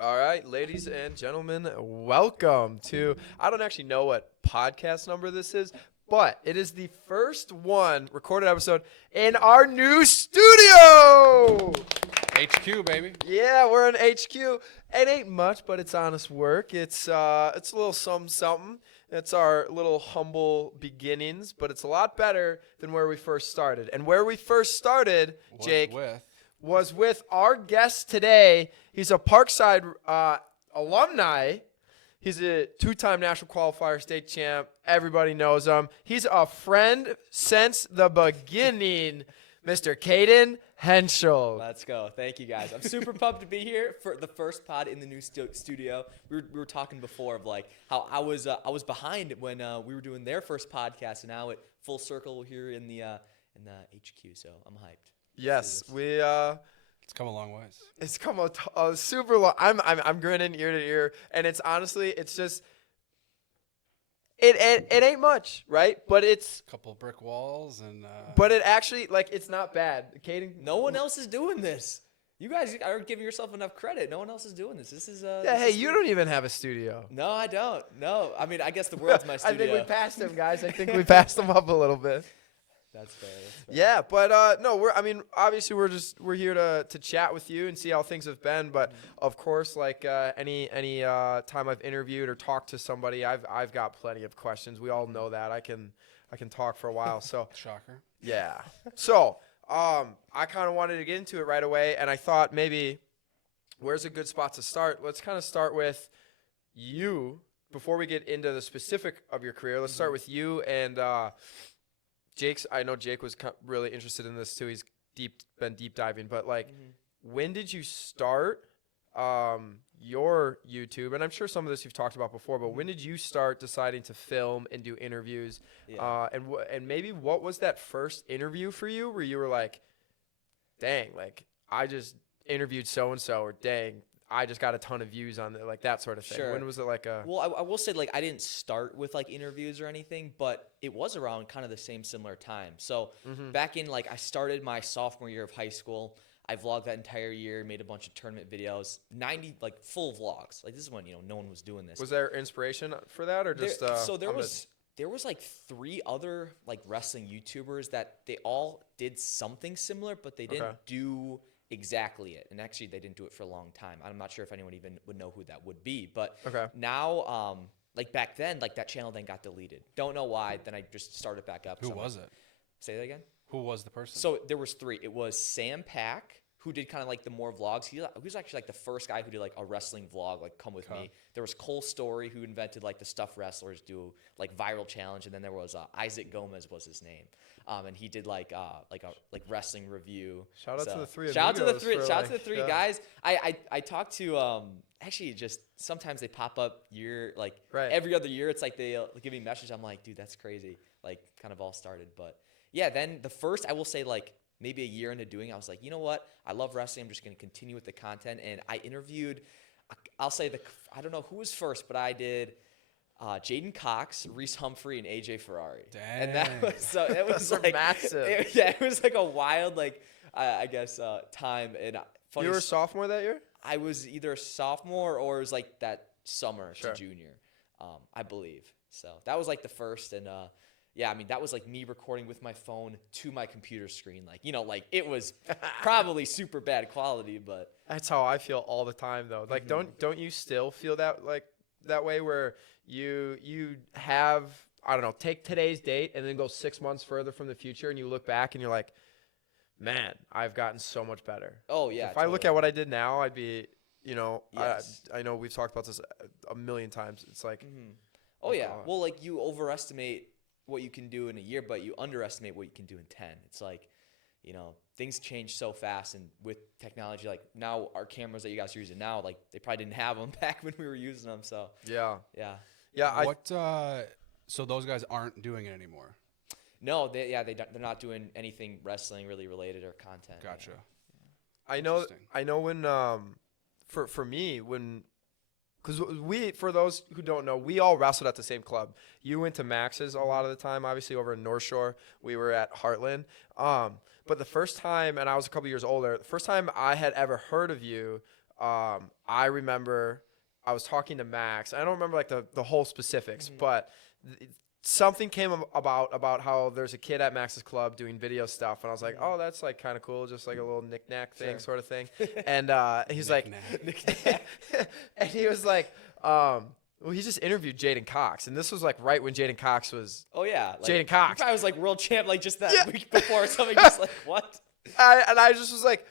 All right, ladies and gentlemen, welcome to. I don't actually know what podcast number this is, but it is the first one recorded episode in our new studio. HQ, baby. Yeah, we're in HQ. It ain't much, but it's honest work. It's a little something. It's our little humble beginnings, but it's a lot better than where we first started. And where we first started, Jake, was with our guest today. He's a Parkside alumni. He's a two-time national qualifier state champ. Everybody knows him. He's a friend since the beginning, Mr. Cayden Henschel. Let's go. Thank you, guys. I'm super pumped to be here for the first pod in the new studio. We were talking before of like how I was behind when we were doing their first podcast, and now it full circle here in the HQ. So I'm hyped. Yes, It's come a long ways. It's come a super long. I'm grinning ear to ear, and it's honestly, it's just, it ain't much, right? But it's A couple brick walls and. but it actually, like, it's not bad. Cayden, No one else is doing this. You guys aren't giving yourself enough credit. No one else is doing this. This is yeah. Hey, you don't even have a studio. No, I don't. No, I mean, I guess the world's my I studio. think we passed him, guys. I think we passed him up a little bit. That's fair. Yeah, but no, obviously we're here to chat with you and see how things have been. But of course, like any time I've interviewed or talked to somebody, I've got plenty of questions. We all know that. I can talk for a while. So Shocker. yeah. So I kind of wanted to get into it right away, and I thought maybe where's a good spot to start? Let's kind of start with you before we get into the specific of your career. Let's start with you and. I know Jake was really interested in this too. He's been deep diving, but like, when did you start your YouTube? And I'm sure some of this you've talked about before, but when did you start deciding to film and do interviews? Yeah. And maybe what was that first interview for you where you were like, dang, like I just interviewed so and so, or dang, I just got a ton of views on it, like that sort of thing. Sure. When was it like a? Well, I will say, like, I didn't start with like interviews or anything, but it was around kind of the similar time. So back in like I started my sophomore year of high school. I vlogged that entire year, made a bunch of tournament videos, 90 like full vlogs. Like this is when no one was doing this. Was there inspiration for that, or just? There was like 3 other like wrestling YouTubers that they all did something similar, but they didn't do exactly it. And actually they didn't do it for a long time. I'm not sure if anyone even would know who that would be, but now like back then, like that channel then got deleted. Don't know why. Then I just started back up. Who was it? Say that again? Who was the person? So there was 3. It was Sam Pack, who did kind of like the more vlogs. He was actually like the first guy who did like a wrestling vlog, like Come With Me. There was Cole Story, who invented like the stuff wrestlers do, like viral challenge. And then there was Isaac Gomez was his name. And he did like wrestling review. Shout out to the 3 Shout out to the 3 yeah. guys. I talked to actually just sometimes they pop up every other year. It's like they give me a message. I'm like, dude, that's crazy. Like kind of all started. But yeah, then the first, I will say like maybe a year into doing it, I was like, you know what? I love wrestling. I'm just going to continue with the content. And I interviewed, I'll say I don't know who was first, but I did Jaden Cox, Reese Humphrey, and AJ Ferrari. Dang. And that was like massive. It was like a wild I guess time. And funny, You were a sophomore that year? I was either a sophomore or it was like that summer to junior, I believe. So that was like the first, and yeah, I mean that was like me recording with my phone to my computer screen, like like it was probably super bad quality, but that's how I feel all the time though. Like don't you still feel that way where you have, I don't know, take today's date and then go 6 months further from the future and you look back and you're like, man, I've gotten so much better. Oh yeah. If I look at what I did now, I'd be, Yes. I know we've talked about this a million times. It's like, oh yeah. Well, like you overestimate what you can do in a year, but you underestimate what you can do in 10. It's like, things change so fast, and with technology, like now our cameras that you guys are using now, like they probably didn't have them back when we were using them. So yeah. So those guys aren't doing it anymore. No, they're not doing anything wrestling really related or content. Gotcha. Yeah. I know when for me when Because for those who don't know, we all wrestled at the same club. You went to Max's a lot of the time, obviously over in North Shore. We were at Heartland. But the first time, and I was a couple years older, the first time I had ever heard of you, I remember I was talking to Max. I don't remember like the whole specifics, but something came about how there's a kid at Max's club doing video stuff, and I was like, oh, that's like kind of cool, just like a little knick-knack thing sort of thing. And he's like, and he was like, well, he just interviewed Cayden Cox, and this was like right when Cayden Cox was. Oh yeah, like, Cayden Cox. I was like world champ, like just that week before or something. Just like what? I just was like,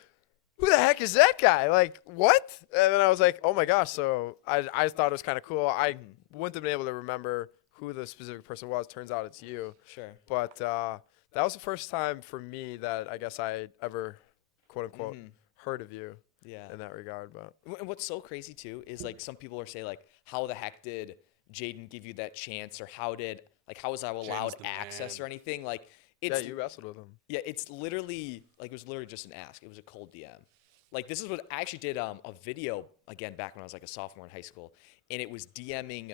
who the heck is that guy? Like what? And then I was like, oh my gosh. So I just thought it was kind of cool. I wouldn't have been able to remember who the specific person was. Turns out it's you. Sure. But that was the first time for me that I guess I ever, quote unquote, heard of you. Yeah. In that regard, but and what's so crazy too is like some people are saying like, how the heck did Cayden give you that chance, or how was I allowed access or anything? Like, it's you wrestled with him. Yeah, it's literally like it was literally just an ask. It was a cold DM. Like this is what I actually did a video again back when I was like a sophomore in high school, and it was DMing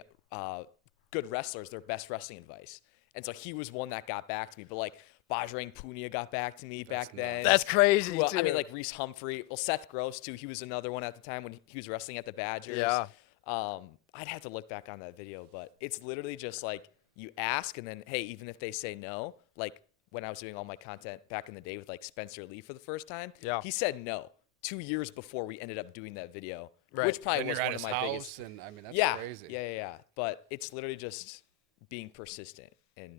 good wrestlers their best wrestling advice. And so he was one that got back to me, but like Bajrang Punia got back to me back then. That's crazy. Well, too. I mean, like Reese Humphrey. Well, Seth Gross too. He was another one at the time when he was wrestling at the Badgers. Yeah. I'd have to look back on that video, but it's literally just like you ask, and then hey, even if they say no, like when I was doing all my content back in the day with like Spencer Lee for the first time, he said no 2 years before we ended up doing that video, which probably was one of my biggest. And I mean, that's crazy. Yeah. But it's literally just being persistent, and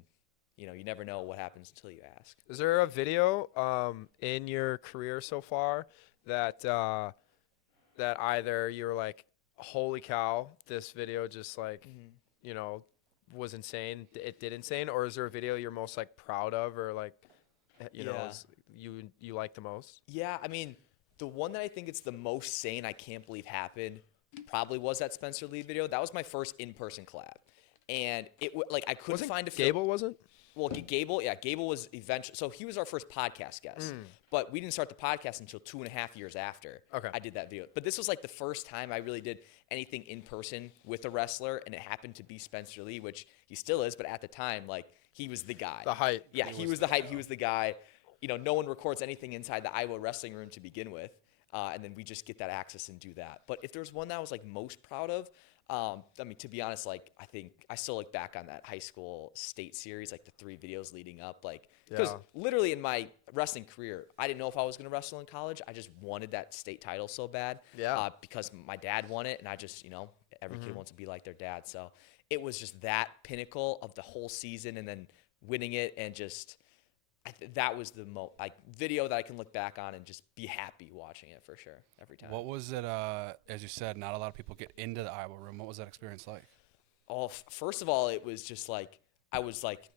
you never know what happens until you ask. Is there a video in your career so far that that either you're like, holy cow, this video just like was insane, it did insane, or is there a video you're most like proud of, or like you like the most? Yeah, I mean, the one that I think it's the most sane, I can't believe happened, probably was that Spencer Lee video. That was my first in-person collab, and I couldn't find a film. Gable wasn't? Well, Gable was eventually. So he was our first podcast guest, but we didn't start the podcast until 2.5 years after I did that video. But this was like the first time I really did anything in person with a wrestler, and it happened to be Spencer Lee, which he still is. But at the time, like he was the guy. The hype. Yeah, he was the hype. He was the guy. No one records anything inside the Iowa wrestling room to begin with, and then we just get that access and do that. But if there's one that I was like most proud of. I mean, to be honest, like I think I still look back on that high school state series, like the 3 videos leading up, like because literally in my wrestling career, I didn't know if I was going to wrestle in college. I just wanted that state title so bad, because my dad won it, and I just every kid wants to be like their dad, so it was just that pinnacle of the whole season, and then winning it, and just that was the video that I can look back on and just be happy watching it for sure every time. What was it? As you said, not a lot of people get into the Iowa room. What was that experience like? Oh, first of all, it was just like I was like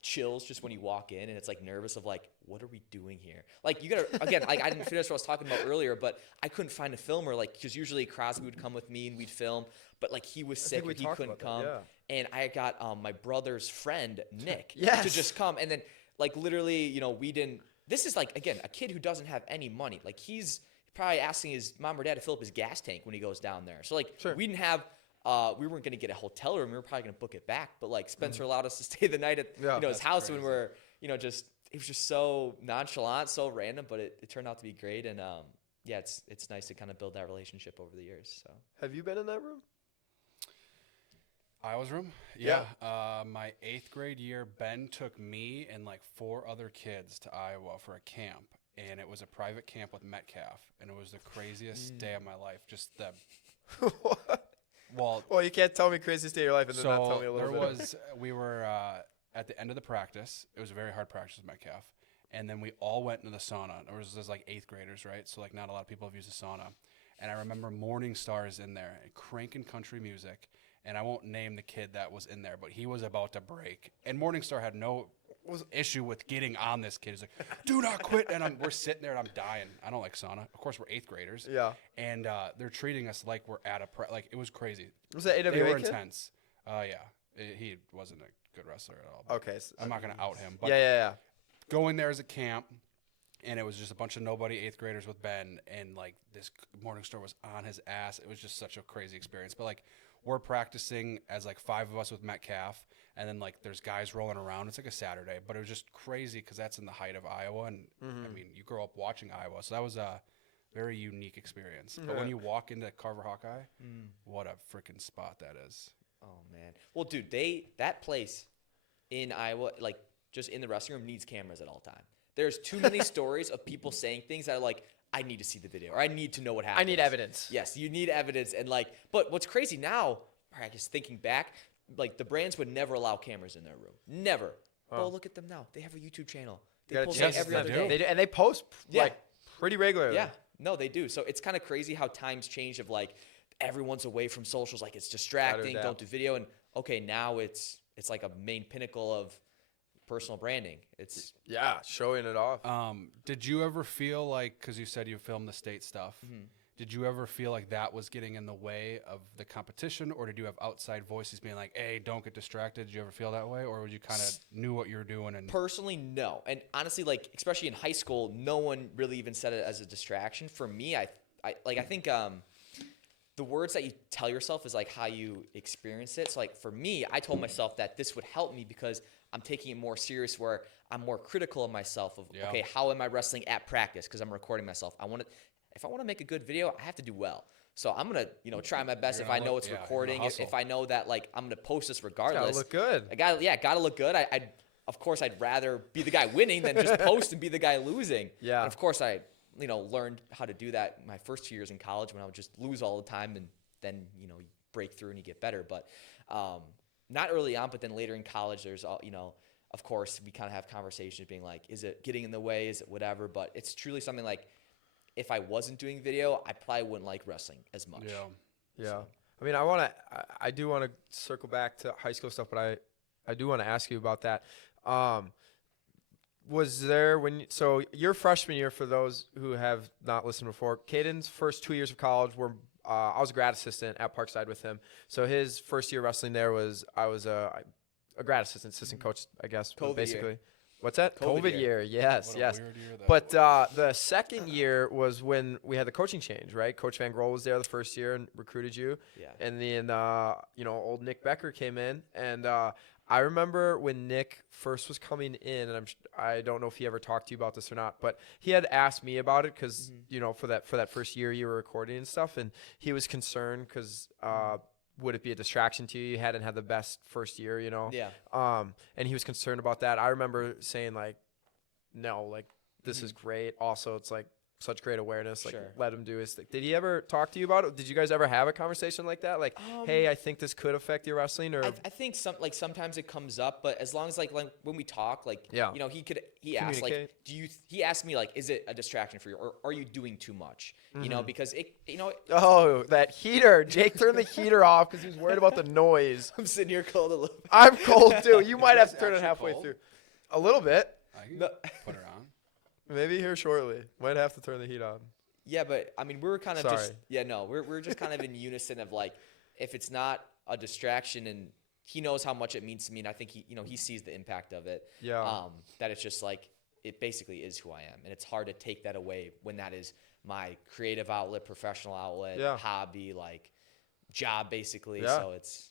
chills just when you walk in, and it's like nervous of like, what are we doing here? Like you gotta again, like I didn't finish what I was talking about earlier, but I couldn't find a filmer, like because usually Crosby would come with me and we'd film, but like he was sick and he couldn't come, and I got my brother's friend Nick to just come, and then. Like literally, we didn't. This is like again a kid who doesn't have any money. Like he's probably asking his mom or dad to fill up his gas tank when he goes down there. So like we didn't have. We weren't gonna get a hotel room. We were probably gonna book it back. But like Spencer allowed us to stay the night at his house when we're just it was just so nonchalant, so random. But it turned out to be great, and it's nice to kind of build that relationship over the years. So have you been in that room? Iowa's room? Yeah. My 8th grade year, Ben took me and like 4 other kids to Iowa for a camp. And it was a private camp with Metcalf. And it was the craziest day of my life. Just the... What? Well, you can't tell me craziest day of your life and then not tell me a little bit. We were at the end of the practice. It was a very hard practice with Metcalf. And then we all went into the sauna. There was like 8th graders, right? So like not a lot of people have used the sauna. And I remember Morning Stars in there, cranking country music. And I won't name the kid that was in there, but he was about to break. And Morningstar had no issue with getting on this kid. He's like, do not quit. And we're sitting there, and I'm dying. I don't like sauna. Of course, we're 8th graders. Yeah. And they're treating us like we're at like, it was crazy. Was that AWA They were kid? Intense. Yeah. He wasn't a good wrestler at all. Okay. So I'm not going to out him. But yeah. Going there as a camp, and it was just a bunch of nobody 8th graders with Ben, and, like, this Morningstar was on his ass. It was just such a crazy experience. But, like, we're practicing as like 5 of us with Metcalf, and then like there's guys rolling around. It's like a Saturday, but it was just crazy because that's in the height of Iowa, and I mean you grow up watching Iowa, so that very unique experience. But when you walk into Carver Hawkeye, what a freaking spot that is. Oh man. Well, dude, that place in Iowa, like just in the wrestling room, needs cameras at all time. There's too many stories of people saying things that are like, I need to see the video, or I need to know what happened. I need evidence. Yes, you need evidence. And like, but what's crazy now, I guess thinking back, like the brands would never allow cameras in their room. Never. Oh, look at them now. They have a YouTube channel. They post it every other day. They do, and they post like pretty regularly. Yeah. No, they do. So it's kind of crazy how times change of like everyone's away from socials. Like it's distracting. Don't do video. And okay, now it's like a main pinnacle of personal branding. It's showing it off. Did you ever feel like, because you said you filmed the state stuff, did you ever feel like that was getting in the way of the competition, or did you have outside voices being like, hey, don't get distracted? Did you ever feel that way, or would you kind of knew what you were doing? And personally, no. And honestly, like especially in high school, no one really even said it as a distraction. For me, I think the words that you tell yourself is like how you experience it. So like for me, I told myself that this would help me because I'm taking it more serious, where I'm more critical of myself of, okay, how am I wrestling at practice? Because I'm recording myself. If I want to make a good video, I have to do well. So I'm going to, try my best if I know it's recording, if I know that like I'm going to post this regardless. Gotta look good. Gotta look good. Of course, I'd rather be the guy winning than just post and be the guy losing. Yeah. And of course, I learned how to do that my first 2 years in college when I would just lose all the time, and then, you break through and you get better. But not early on, but then later in college, there's, of course, we kind of have conversations being like, is it getting in the way? Is it whatever? But it's truly something like, if I wasn't doing video, I probably wouldn't like wrestling as much. Yeah. So. I mean, I do want to circle back to high school stuff, but I do want to ask you about that. Was there so your freshman year, for those who have not listened before, Cayden's first 2 years of college I was a grad assistant at Parkside with him. So his first year wrestling there I was a grad assistant coach, I guess. COVID basically. Year. What's that? COVID year. Yes. Weird year but the second year was when we had the coaching change, right? Coach Van Grohl was there the first year and recruited you. Yeah. And then, old Nick Becker came in. And I remember when Nick first was coming in, and I don't know if he ever talked to you about this or not, but he had asked me about it because, for that first year you were recording and stuff. And he was concerned because would it be a distraction to you? You hadn't had the best first year, Yeah. And he was concerned about that. I remember saying like, no, like this is great. Also, it's like such great awareness. Like let him do his thing. Did he ever talk to you about it? Did you guys ever have a conversation like that? Like, hey, I think this could affect your wrestling, or I think sometimes it comes up, but as long as like when we talk, like he asked like, he asked me like, is it a distraction for you, or are you doing too much? Because oh, that heater. Jake turned the heater off because he was worried about the noise. I'm sitting here cold a little bit. I'm cold too. You might have to turn it halfway through. A little bit. I can put it on. Maybe here shortly. Might have to turn the heat on. Yeah, but I mean, we were kind of we're just kind of in unison of like, if it's not a distraction, and he knows how much it means to me, and I think he sees the impact of it. Yeah. That it's just like, it basically is who I am, and it's hard to take that away when that is my creative outlet, professional outlet, hobby, like job, basically. Yeah. So it's.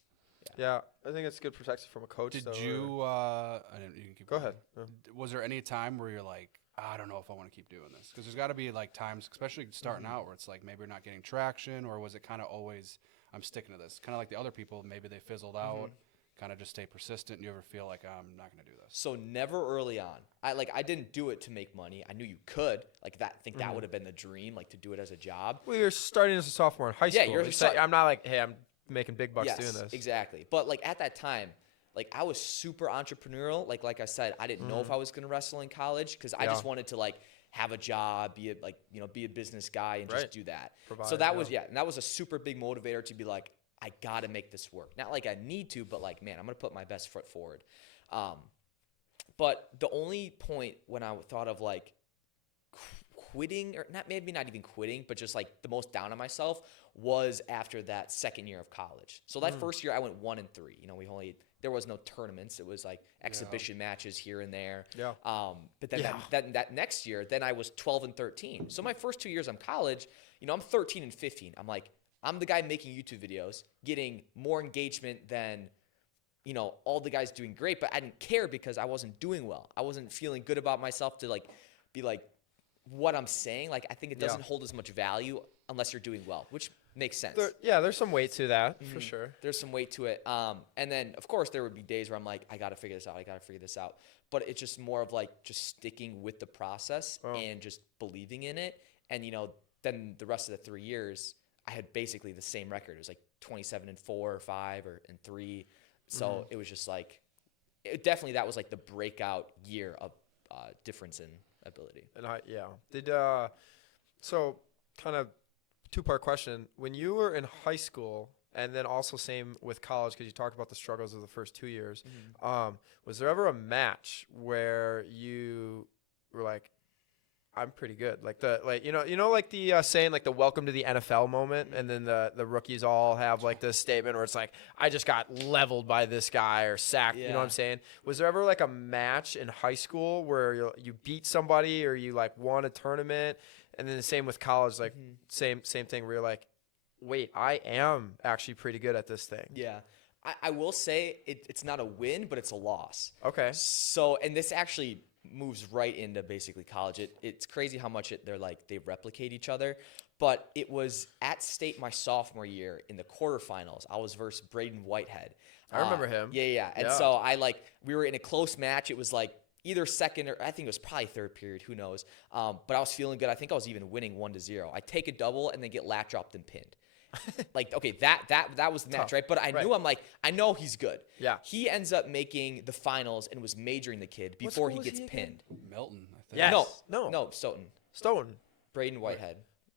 Yeah, I think it's good protection from a coach. Did you? You can keep Go going. ahead. Yeah. Was there any time where you're like, I don't know if I want to keep doing this? Because there's got to be like times, especially starting out, where it's like maybe you're not getting traction, or was it kind of always, I'm sticking to this? Kind of like the other people, maybe they fizzled out, kind of just stay persistent. You ever feel like, I'm not going to do this? So never early on. I didn't do it to make money. I knew you could. Like that, I think that would have been the dream, like to do it as a job. Well, you're starting as a sophomore in high school. Yeah, I'm not like, hey, I'm making big bucks doing this. Exactly. But like at that time, like I was super entrepreneurial. Like I said, I didn't know if I was going to wrestle in college, because I just wanted to like have a job, be a business guy, and just do that. So that was and that was a super big motivator to be like, I got to make this work. Not like I need to, but like, man, I'm going to put my best foot forward. But the only point when I thought of like quitting, or maybe not even quitting, but just like the most down on myself, was after that second year of college. So that first year I went 1-3. There was no tournaments. It was like exhibition matches here and there. Yeah. But then that next year, then I was 12-13. So my first 2 years in college, I'm 13-15. I'm like, I'm the guy making YouTube videos, getting more engagement than, all the guys doing great, but I didn't care because I wasn't doing well. I wasn't feeling good about myself to like be like, what I'm saying. Like, I think it doesn't hold as much value unless you're doing well, which makes sense. There's some weight to that for sure. There's some weight to it. And then, of course, there would be days where I'm like, I got to figure this out. I got to figure this out. But it's just more of like just sticking with the process and just believing in it. And, then the rest of the 3 years, I had basically the same record. It was like 27-4 or 5 and 3. So it was just like, definitely that was like the breakout year of difference in ability. And so kind of two-part question. When you were in high school, and then also same with college, because you talked about the struggles of the first 2 years, was there ever a match where you were like, I'm pretty good, like the saying, like the welcome to the NFL moment, and then the rookies all have like this statement where it's like, I just got leveled by this guy or sacked. You know what I'm saying? Was there ever like a match in high school where you beat somebody or you like won a tournament, and then the same with college, like same thing where you're like, wait, I am actually pretty good at this thing? Yeah. I will say it's not a win, but it's a loss. Okay. So, and this actually moves right into basically college. It's crazy how much they replicate each other. But it was at state my sophomore year in the quarterfinals. I was versus Braden Whitehead. I remember him. Yeah. And so we were in a close match. It was like either second or I think it was probably third period. Who knows? But I was feeling good. I think I was even winning 1-0. I take a double and then get lat dropped and pinned. That was the match, right? But I know he's good. Yeah. He ends up making the finals and was majoring the kid before he gets pinned. Milton, I think. Yes. No, Stoughton. Stoughton. Braden Whitehead.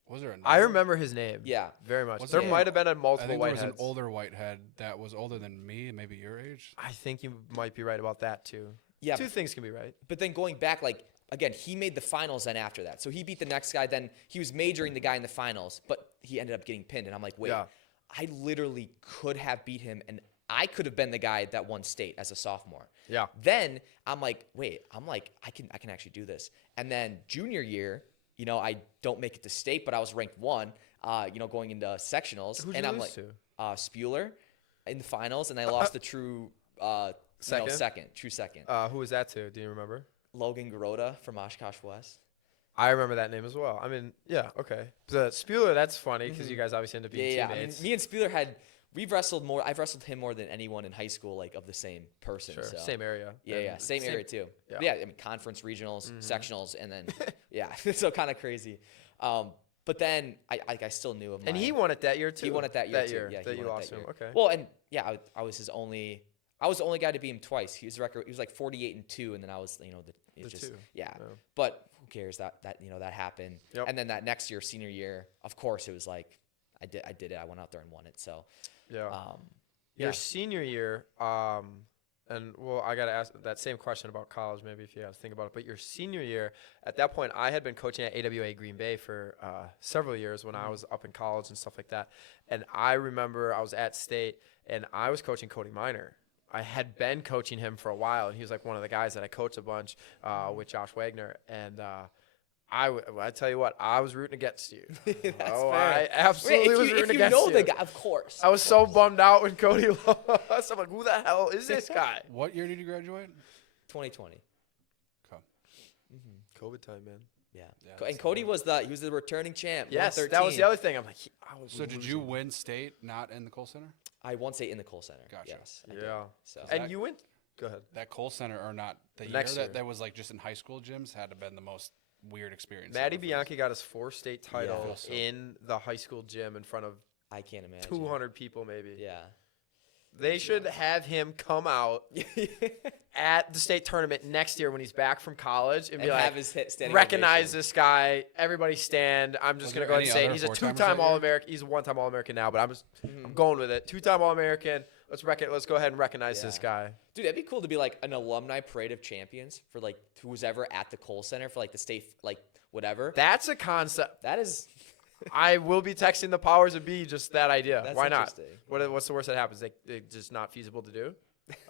Was there I remember his name. Yeah. Very much. Was There there- might have been a I multiple think there was Whiteheads. an older Whitehead that was older than me, maybe your age. I think you might be right about that too. Yeah. Two things can be right. But then going back, again, he made the finals then after that. So he beat the next guy. Then he was majoring the guy in the finals, but he ended up getting pinned. And I'm like, wait, I literally could have beat him, and I could have been the guy that won state as a sophomore. Yeah. Then I'm like, wait, I can actually do this. And then junior year, I don't make it to state, but I was ranked 1, going into sectionals. Who'd and you I'm lose like, to? Spuler in the finals, and I lost the true second. True second. Who was that to? Do you remember? Logan Garotta from Oshkosh West. I remember that name as well. I mean, yeah, okay. The Spuler, that's funny because you guys obviously ended up being teammates. I mean, me and Spuler we've wrestled more. I've wrestled him more than anyone in high school, of the same person. Sure, so. same area. Yeah, same area too. Yeah. I mean, conference, regionals, sectionals, and then so kind of crazy. But then I still knew him. And he won it that year too. He won it that year too. Yeah, that you lost him. Okay. Well, and I was his only. I was the only guy to beat him twice. He was like 48-2, and then I was The just two. yeah. No. But who cares that happened. Yep. And then that next year, senior year, of course, it was like I did it. I went out there and won it. So Yeah. Your senior year, I got to ask that same question about college, maybe if you have to think about it. But your senior year, at that point, I had been coaching at AWA Green Bay for several years when I was up in college and stuff like that. And I remember I was at state, and I was coaching Cody Minor. I had been coaching him for a while, and he was like one of the guys that I coached a bunch with Josh Wagner. And I tell you what, I was rooting against you. That's fair. I absolutely was rooting against you. If you know the guy, of course. I was so bummed out when Cody lost. I'm like, who the hell is this guy? What year did you graduate? 2020. Okay. COVID time, man. Yeah. And Cody was the returning champ. Yes, 113. that was the other thing. I'm like, So did you win state not in the Kohl Center? I won state in the Kohl Center. Gotcha. Yes. I did. Yeah. So. And you went? Go ahead. That Kohl Center or not? The year Next year. that was like just in high school gyms had to have been the most weird experience. Matty ever for us. Bianchi got his 4th state title Yeah. So- in the high school gym in front of I can't imagine. 200 people, maybe. Yeah. They should have him come out at the state tournament next year when he's back from college and be have like, his standing recognize ovation. this guy. Everybody stand. I'm just Was going to there go ahead and any say it. other He's a four-timers 2-time that year? All-American. He's a 1-time All-American now, but I'm going with it. 2-time All-American. Let's go ahead and recognize this guy. Dude, that'd be cool to be like an alumni parade of champions for like who's ever at the Kohl Center for like the state, like whatever. That's a concept. That is. I will be texting the powers of be just that idea. That's Why not? interesting. What's the worst that happens? They just not feasible to do?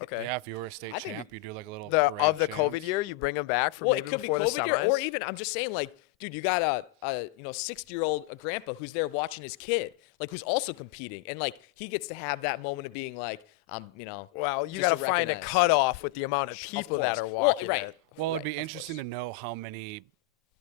Okay. Yeah, if you were a state I think champ, you do like a little The parade of the champs. COVID year, you bring him back for Well, maybe it could be before the COVID year, semis? or even I'm just saying, like, dude, you got a 60-year-old grandpa who's there watching his kid, like, who's also competing, and like he gets to have that moment of being like, Well, you just got to find a cutoff with the amount of people that are course. Well, walking right. it. Well, it'd Right, be of interesting to know how many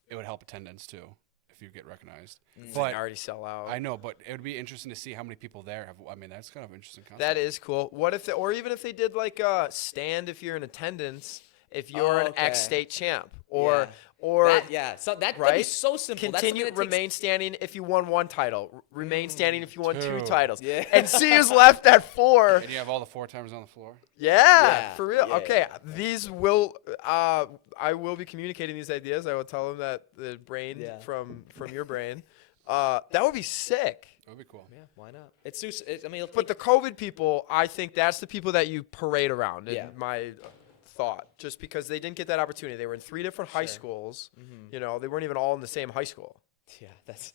it would help attendance too if you get recognized. But already sell out. I know, but it would be interesting to see how many people there have. I mean, that's kind of an interesting concept. That is cool. What if, or even if they did like a stand if you're in attendance, if you're an ex-state champ, or so that'd right? be so simple. Continue, remain standing if you won 1 title, remain standing if you won 2 2. titles, Yeah. and see who's left at 4. And you have all the 4-timers on the floor. Yeah, for real. Yeah, okay, yeah. these will. I will be communicating these ideas. I will tell them that the brain from your brain. That would be sick. That would be cool. Yeah, why not? It's too. I mean, But the COVID people, I think that's the people that you parade around. In my thought, just because they didn't get that opportunity. They were in 3 different high schools. You know, they weren't even all in the same high school. Yeah, that's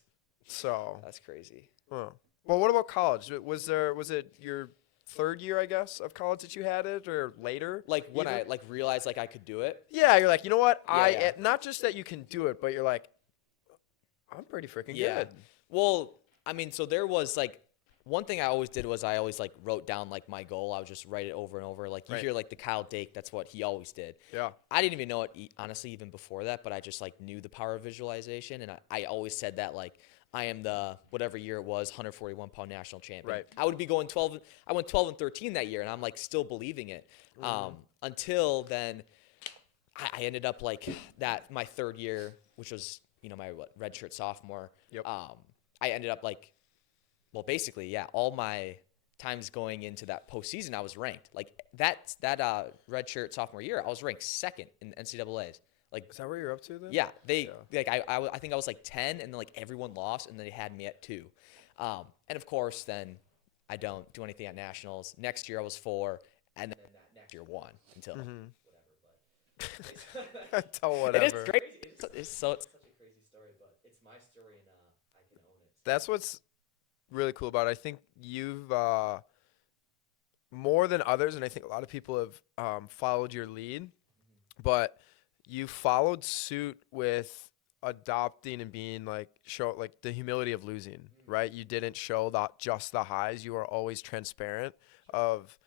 crazy. Well, what about college? Was it your 3rd year, I guess, of college that you had it, or later? Like when I realized I could do it. Yeah, you're like, you know what? Yeah. Not just that you can do it, but you're like, I'm pretty freaking good. Well, I mean, so there was one thing I always did was I always wrote down my goal. I would just write it over and over. Like you hear the Kyle Dake, that's what he always did. Yeah. I didn't even know it honestly even before that, but I just knew the power of visualization, and I always said that I am the whatever year it was 141 pound national champion. Right. I would be going 12. I went 12 and 13 that year, and I'm still believing it. Until then, I ended up that my 3rd year, which was my redshirt sophomore. Yep. I ended up basically, all my times going into that postseason, I was ranked. That redshirt sophomore year, I was ranked 2nd in NCAA's. Is that where you're up to then? Yeah, I think I was 10, and then everyone lost, and then they had me at 2. And of course, then I don't do anything at nationals. Next year I was 4, and then next year 1 until whatever. But Tell whatever. it is crazy. It's such a crazy story, but it's my story, and I can own it. That's what's really cool about it. I think you've more than others, and I think a lot of people have followed your lead, but you followed suit with adopting and being show the humility of losing, right? You didn't show just the highs. You were always transparent of,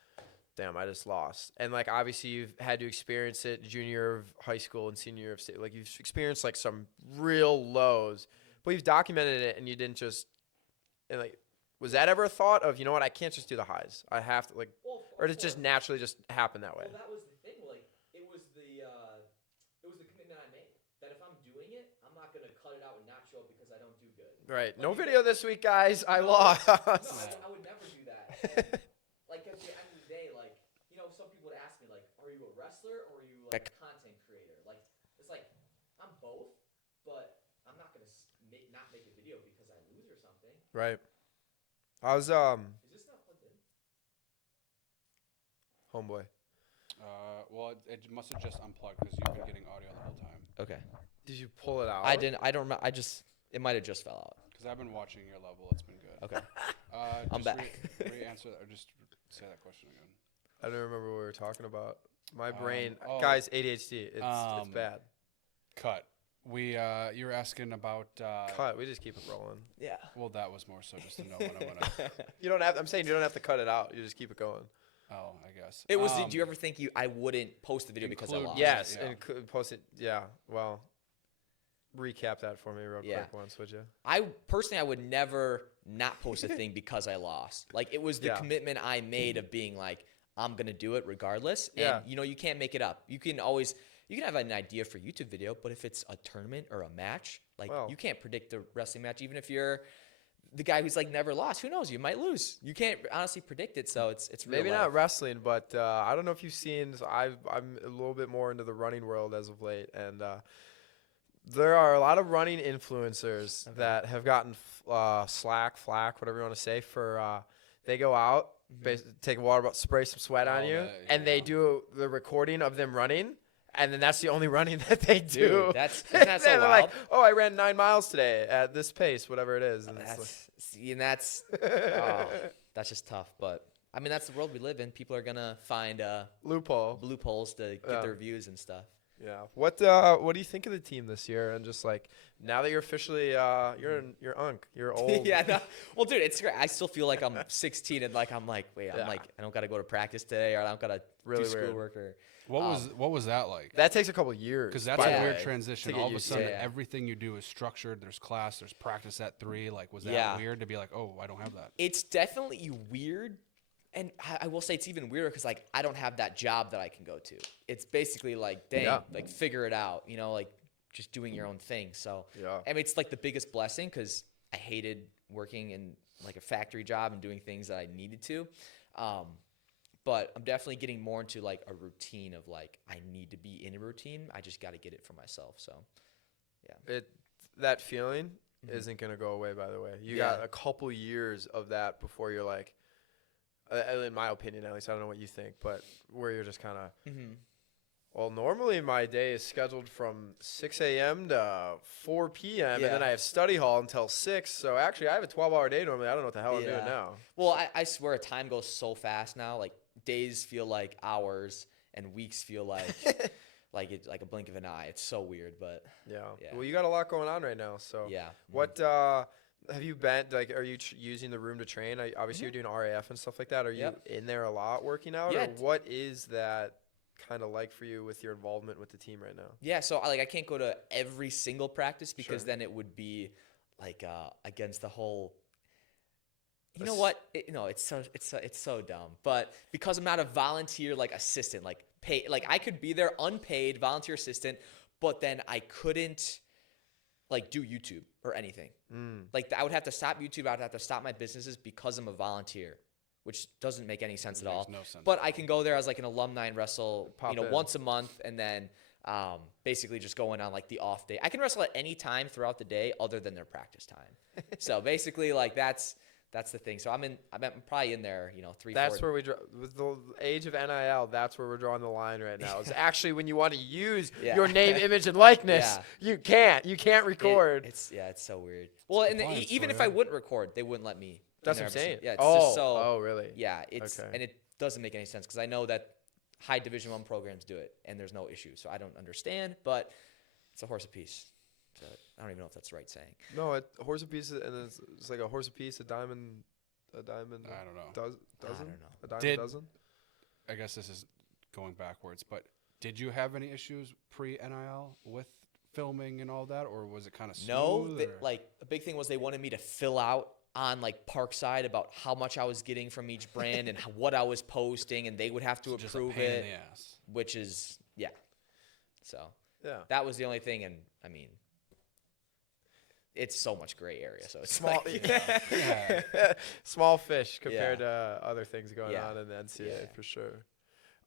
damn, I just lost. And obviously you've had to experience it junior year of high school and senior year of state. You've experienced some real lows, but you've documented it, and you didn't just, and was that ever a thought of, you know what, I can't just do the highs. I have to or did it just naturally just happen that way? Well, that was the thing. It was the commitment I made that if I'm doing it, I'm not gonna cut it out and not show it because I don't do good. Right. No video this week, guys. I lost. No, I would never do that. And, at the end of the day, some people would ask me, are you a wrestler or are you a content creator? It's I'm both, but I'm not gonna not make a video because I lose or something. Right. I was Is this not plugged in? homeboy. Well, it must have just unplugged because you've been getting audio the whole time. Okay. Did you pull it out? I didn't. I don't remember. It might have just fell out. Because I've been watching your level. It's been good. Okay. I'm just back. Re-answer that, or just say that question again. I don't remember what we were talking about. My brain, oh. guys, ADHD. It's bad. Cut. You were asking about. Cut. We just keep it rolling. Yeah. Well, that was more so just to know when I went up. You don't have. I'm saying you don't have to cut it out. You just keep it going. Oh, I guess. It was. Did you ever think I wouldn't post the video because I lost? Yes, Yeah. and could post it. Yeah. Well, recap that for me real quick once, would you? I personally, I would never not post a thing because I lost. It was the commitment I made of being I'm gonna do it regardless. And you can't make it up. You can have an idea for a YouTube video, but if it's a tournament or a match, you can't predict the wrestling match. Even if you're the guy who's never lost, who knows? You might lose. You can't honestly predict it. So it's maybe real not life. wrestling, but I don't know if you've seen. So I'm a little bit more into the running world as of late, and there are a lot of running influencers that have gotten flack, whatever you want to say, for they go out, take a water bottle, spray some sweat on you, and they do the recording of them running. And then that's the only running that they do. Dude, that's so they're wild. I ran 9 miles today at this pace, whatever it is. And that's just tough. But that's the world we live in. People are gonna find loopholes to get their views and stuff. Yeah. What do you think of the team this year? And just like now that you're officially you're Unk, you're old. Yeah. No. Well, dude, it's great. I still feel like I'm 16 and I'm like, wait, Yeah. I'm like, I don't got to go to practice today, or I don't got to Really do weird. schoolwork, or What was that like? That takes a couple years. Because that's by a the weird way, transition. to get All of a used to. sudden, Yeah. everything you do is structured. There's class, there's practice at 3. Like, was that Yeah. weird to be like, oh, I don't have that? it's definitely weird. And I will say it's even weirder because like I don't have that job that I can go to. It's basically like, dang, Yeah. like figure it out, like just doing your own thing. So Yeah. I mean, it's like the biggest blessing because I hated working in like a factory job and doing things that I needed to. But I'm definitely getting more into like a routine of like I need to be in a routine. I just got to get it for myself. So yeah, That feeling isn't gonna go away. By the way, you Yeah. got a couple years of that before you're like, in my opinion at least, I don't know what you think, but where you're just kind of. Well, normally my day is scheduled from 6 a.m. to 4 p.m. Yeah. and then I have study hall until 6. So actually, I have a 12-hour day normally. I don't know what the hell I'm doing Yeah. now. Well, I swear time goes so fast now. Like days feel like hours and weeks feel like like a blink of an eye. It's so weird, but Yeah. Yeah. Well, you got a lot going on right now. So yeah. what have you been like? Are you using the room to train? Obviously, you're doing RAF and stuff like that. Are you Yep. in there a lot working out, Yeah. or what is that kind of like for you with your involvement with the team right now? Yeah, so I can't go to every single practice because Sure. then it would be like against the whole. You know Ass- what? It's so dumb. But because I'm not a volunteer like assistant, like pay, like I could be there unpaid volunteer assistant, but then I couldn't like do YouTube or anything. Like I would have to stop YouTube. I would have to stop my businesses because I'm a volunteer, which doesn't make any sense at all. Makes no sense But at I can go there as like an alumni and wrestle, Pop in. once a month, and then basically just going on like the off day. I can wrestle at any time throughout the day other than their practice time. So basically, like that's the thing. So I'm probably in there, 3. That's 4 where we draw with the age of NIL. That's where we're drawing the line right now. It's actually when you want to use Yeah. your name, image, and likeness, Yeah. you can't. You can't record. It's so weird. Well, and compliance even for if you. I wouldn't record, they wouldn't let me. That's in what I'm there. saying. Yeah, it's oh, just so. oh, really? Yeah, it's Okay. and it doesn't make any sense because I know that high Division I programs do it and there's no issue. So I don't understand, but it's a horse apiece. So I don't even know if that's the right saying. No, a horse apiece, and it's like a horse apiece, a diamond. I don't know. Dozen? I don't know. A diamond Did- dozen? I guess this is going backwards, but did you have any issues pre-NIL with filming and all that, or was it kind of smooth? No, or- like a big thing was they wanted me to fill out on like Parkside about how much I was getting from each brand and what I was posting, and they would have to It's just a approve pain in it, the ass. which is So Yeah. that was the only thing, and I mean, it's so much gray area. So it's Small, like, Yeah. small fish compared to other things going Yeah. on in the NCAA Yeah. for sure.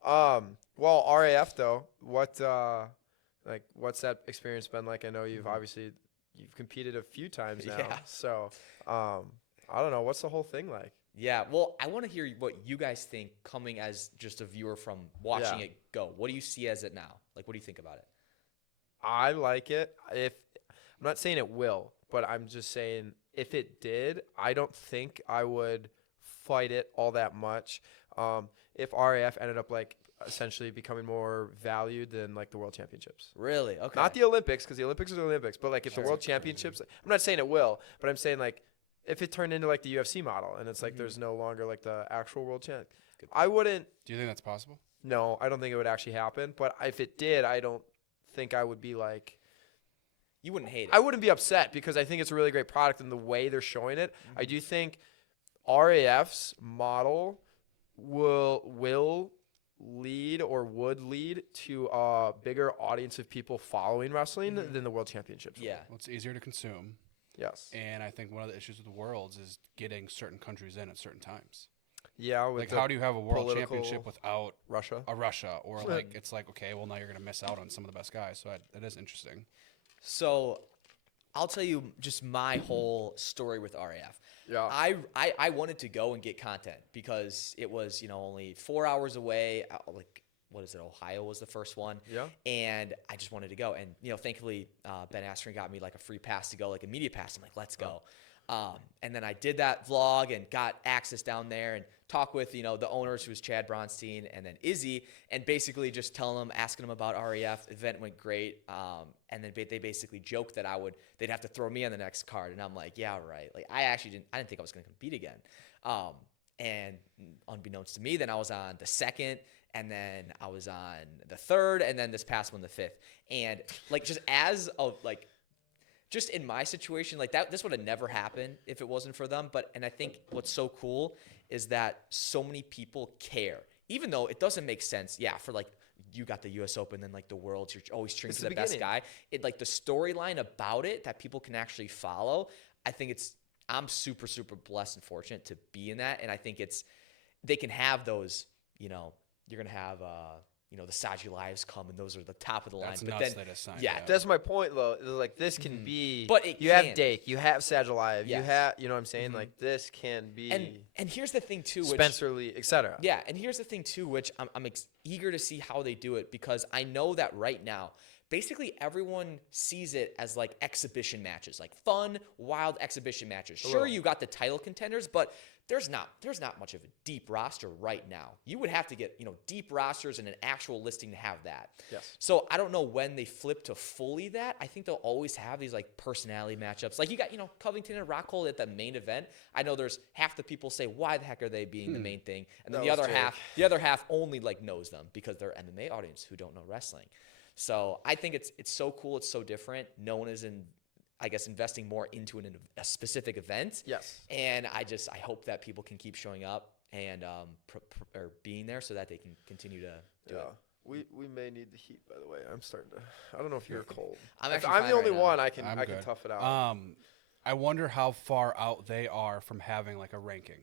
Well, RAF though, what's that experience been like? I know you've obviously competed a few times now, Yeah. so I don't know, what's the whole thing like? Yeah, well, I want to hear what you guys think coming as just a viewer from watching Yeah. it go. What do you see as it now? Like, what do you think about it? I like it. I'm not saying it will, but I'm just saying if it did, I don't think I would fight it all that much. If RAF ended up like essentially becoming more valued than like the World Championships. Really? Okay. Not the Olympics, because the Olympics are the Olympics, but like if Sure. the World Championships, I'm not saying it will, but I'm saying like if it turned into like the UFC model and it's like there's no longer like the actual world champ, Good I wouldn't. Do you think that's possible? No, I don't think it would actually happen. But if it did, I don't think I would be like. You wouldn't hate it. I wouldn't be upset because I think it's a really great product and the way they're showing it. I do think RAF's model will lead or would lead to a bigger audience of people following wrestling than the World Championships. will. Yeah. Well, it's easier to consume, Yes. and I think one of the issues with the Worlds is getting certain countries in at certain times. Yeah. With Like, the how do you have a World political- Championship without Russia? a Russia? Or like, it's like, okay, well, now you're going to miss out on some of the best guys. So that is interesting. So I'll tell you just my whole story with RAF. Yeah. I wanted to go and get content because it was, only 4 hours away. Like, what is it? Ohio was the first one. Yeah. And I just wanted to go. And, thankfully, Ben Askren got me like a free pass to go, like a media pass. I'm like, let's go. And then I did that vlog and got access down there and talk with, the owners, who was Chad Bronstein and then Izzy, and basically just telling them, asking them about REF. Event went great. And then they basically joked that they'd have to throw me on the next card. And I'm like, yeah, right. Like, I didn't think I was going to compete again. And unbeknownst to me, then I was on the second, and then I was on the third, and then this past one, the fifth. And like, just in my situation, like this would have never happened if it wasn't for them. And I think what's so cool is that so many people care, even though it doesn't make sense. Yeah, for like, you got the U.S. Open, then like the Worlds, you're always cheering for the best guy. It like the storyline about it that people can actually follow. I think I'm super, super blessed and fortunate to be in that. And I think they can have those, you're going to have, the Saji Lives come, and those are the top of the line. That's but nuts then, that it's signed, yeah, that's my point, though. Like, this can be, but you have Dake, you have Sajalive, yes. you have, you know what I'm saying? Like, this can be, and here's the thing too, Spencer Lee, etc. Yeah, and here's the thing too, which I'm eager to see how they do it, because I know that right now, basically everyone sees it as like exhibition matches, like fun, wild exhibition matches. Sure, you got the title contenders, but there's not much of a deep roster right now. You would have to get, deep rosters and an actual listing to have that. Yes. So I don't know when they flip to fully that. I think they'll always have these like personality matchups. Like you got, Covington and Rockhold at the main event. I know there's half the people say, why the heck are they being the main thing? And then the other half only like knows them because they're MMA audience who don't know wrestling. So I think it's so cool. It's so different. No one is investing more into a specific event. Yes. And I it that people can keep showing up and or being there so that they can continue to do it. We may need the heat, by the way. I'm starting to. I don't know if you're cold. I'm the only one. I can tough it out. I wonder how far out they are from having like a ranking,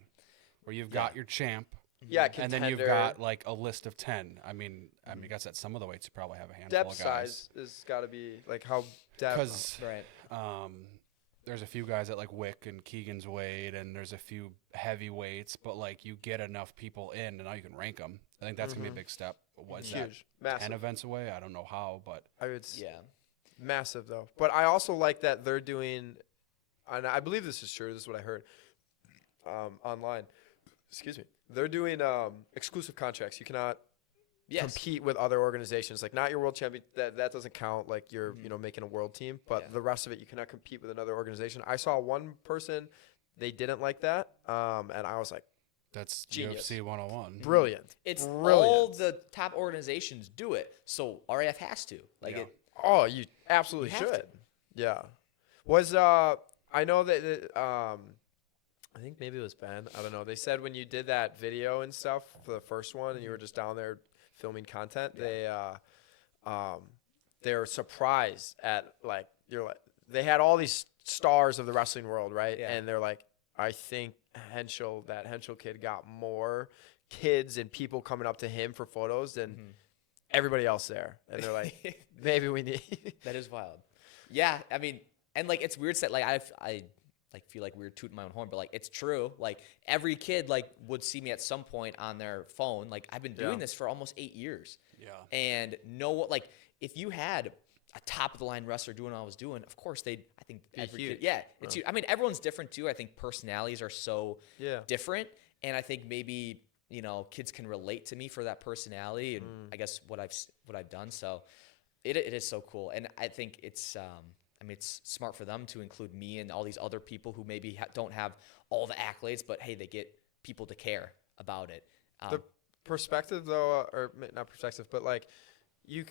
where you've got your champ. Yeah, and then you've got like a list of 10. I guess at some of the weights you probably have a handful depth of guys. Size has got to be like how depth. Because right. There's a few guys at like Wick and Keegan's weight, and there's a few heavyweights, but like you get enough people in, and now you can rank them. I think that's gonna be a big step. What's huge, that? massive. 10 events away. I don't know how, but I would. Yeah. Massive though, but I also like that they're doing, and I believe this is true. This is what I heard online. Excuse me. They're doing exclusive contracts. You cannot compete with other organizations. Like, not your world champion. That doesn't count. Like, you're making a world team. But the rest of it, you cannot compete with another organization. I saw one person, they didn't like that, and I was like, that's genius. UFC 101. Brilliant. It's brilliant. All the top organizations do it, so RAF has to. Like it. Oh, you absolutely should. Yeah. Was I know that. I think maybe it was Ben. I don't know. They said when you did that video and stuff for the first one, and you were just down there filming content, they were surprised at they had all these stars of the wrestling world, right? Yeah. And they're like, I think that Henschel kid got more kids and people coming up to him for photos than everybody else there. And they're like, maybe we need. That is wild. Yeah, I mean, and like it's weird. Like I feel like we're tooting my own horn, but like it's true. Like every kid like would see me at some point on their phone. Like I've been doing this for almost 8 years. Yeah. And if you had a top of the line wrestler doing what I was doing, of course I think every kid, it's huge. I mean, everyone's different too. I think personalities are so different, and I think maybe kids can relate to me for that personality and I guess what I've done. So it is so cool, and I think it's. It's smart for them to include me and all these other people who maybe don't have all the accolades, but hey, they get people to care about it. The perspective, though, or not perspective, but like you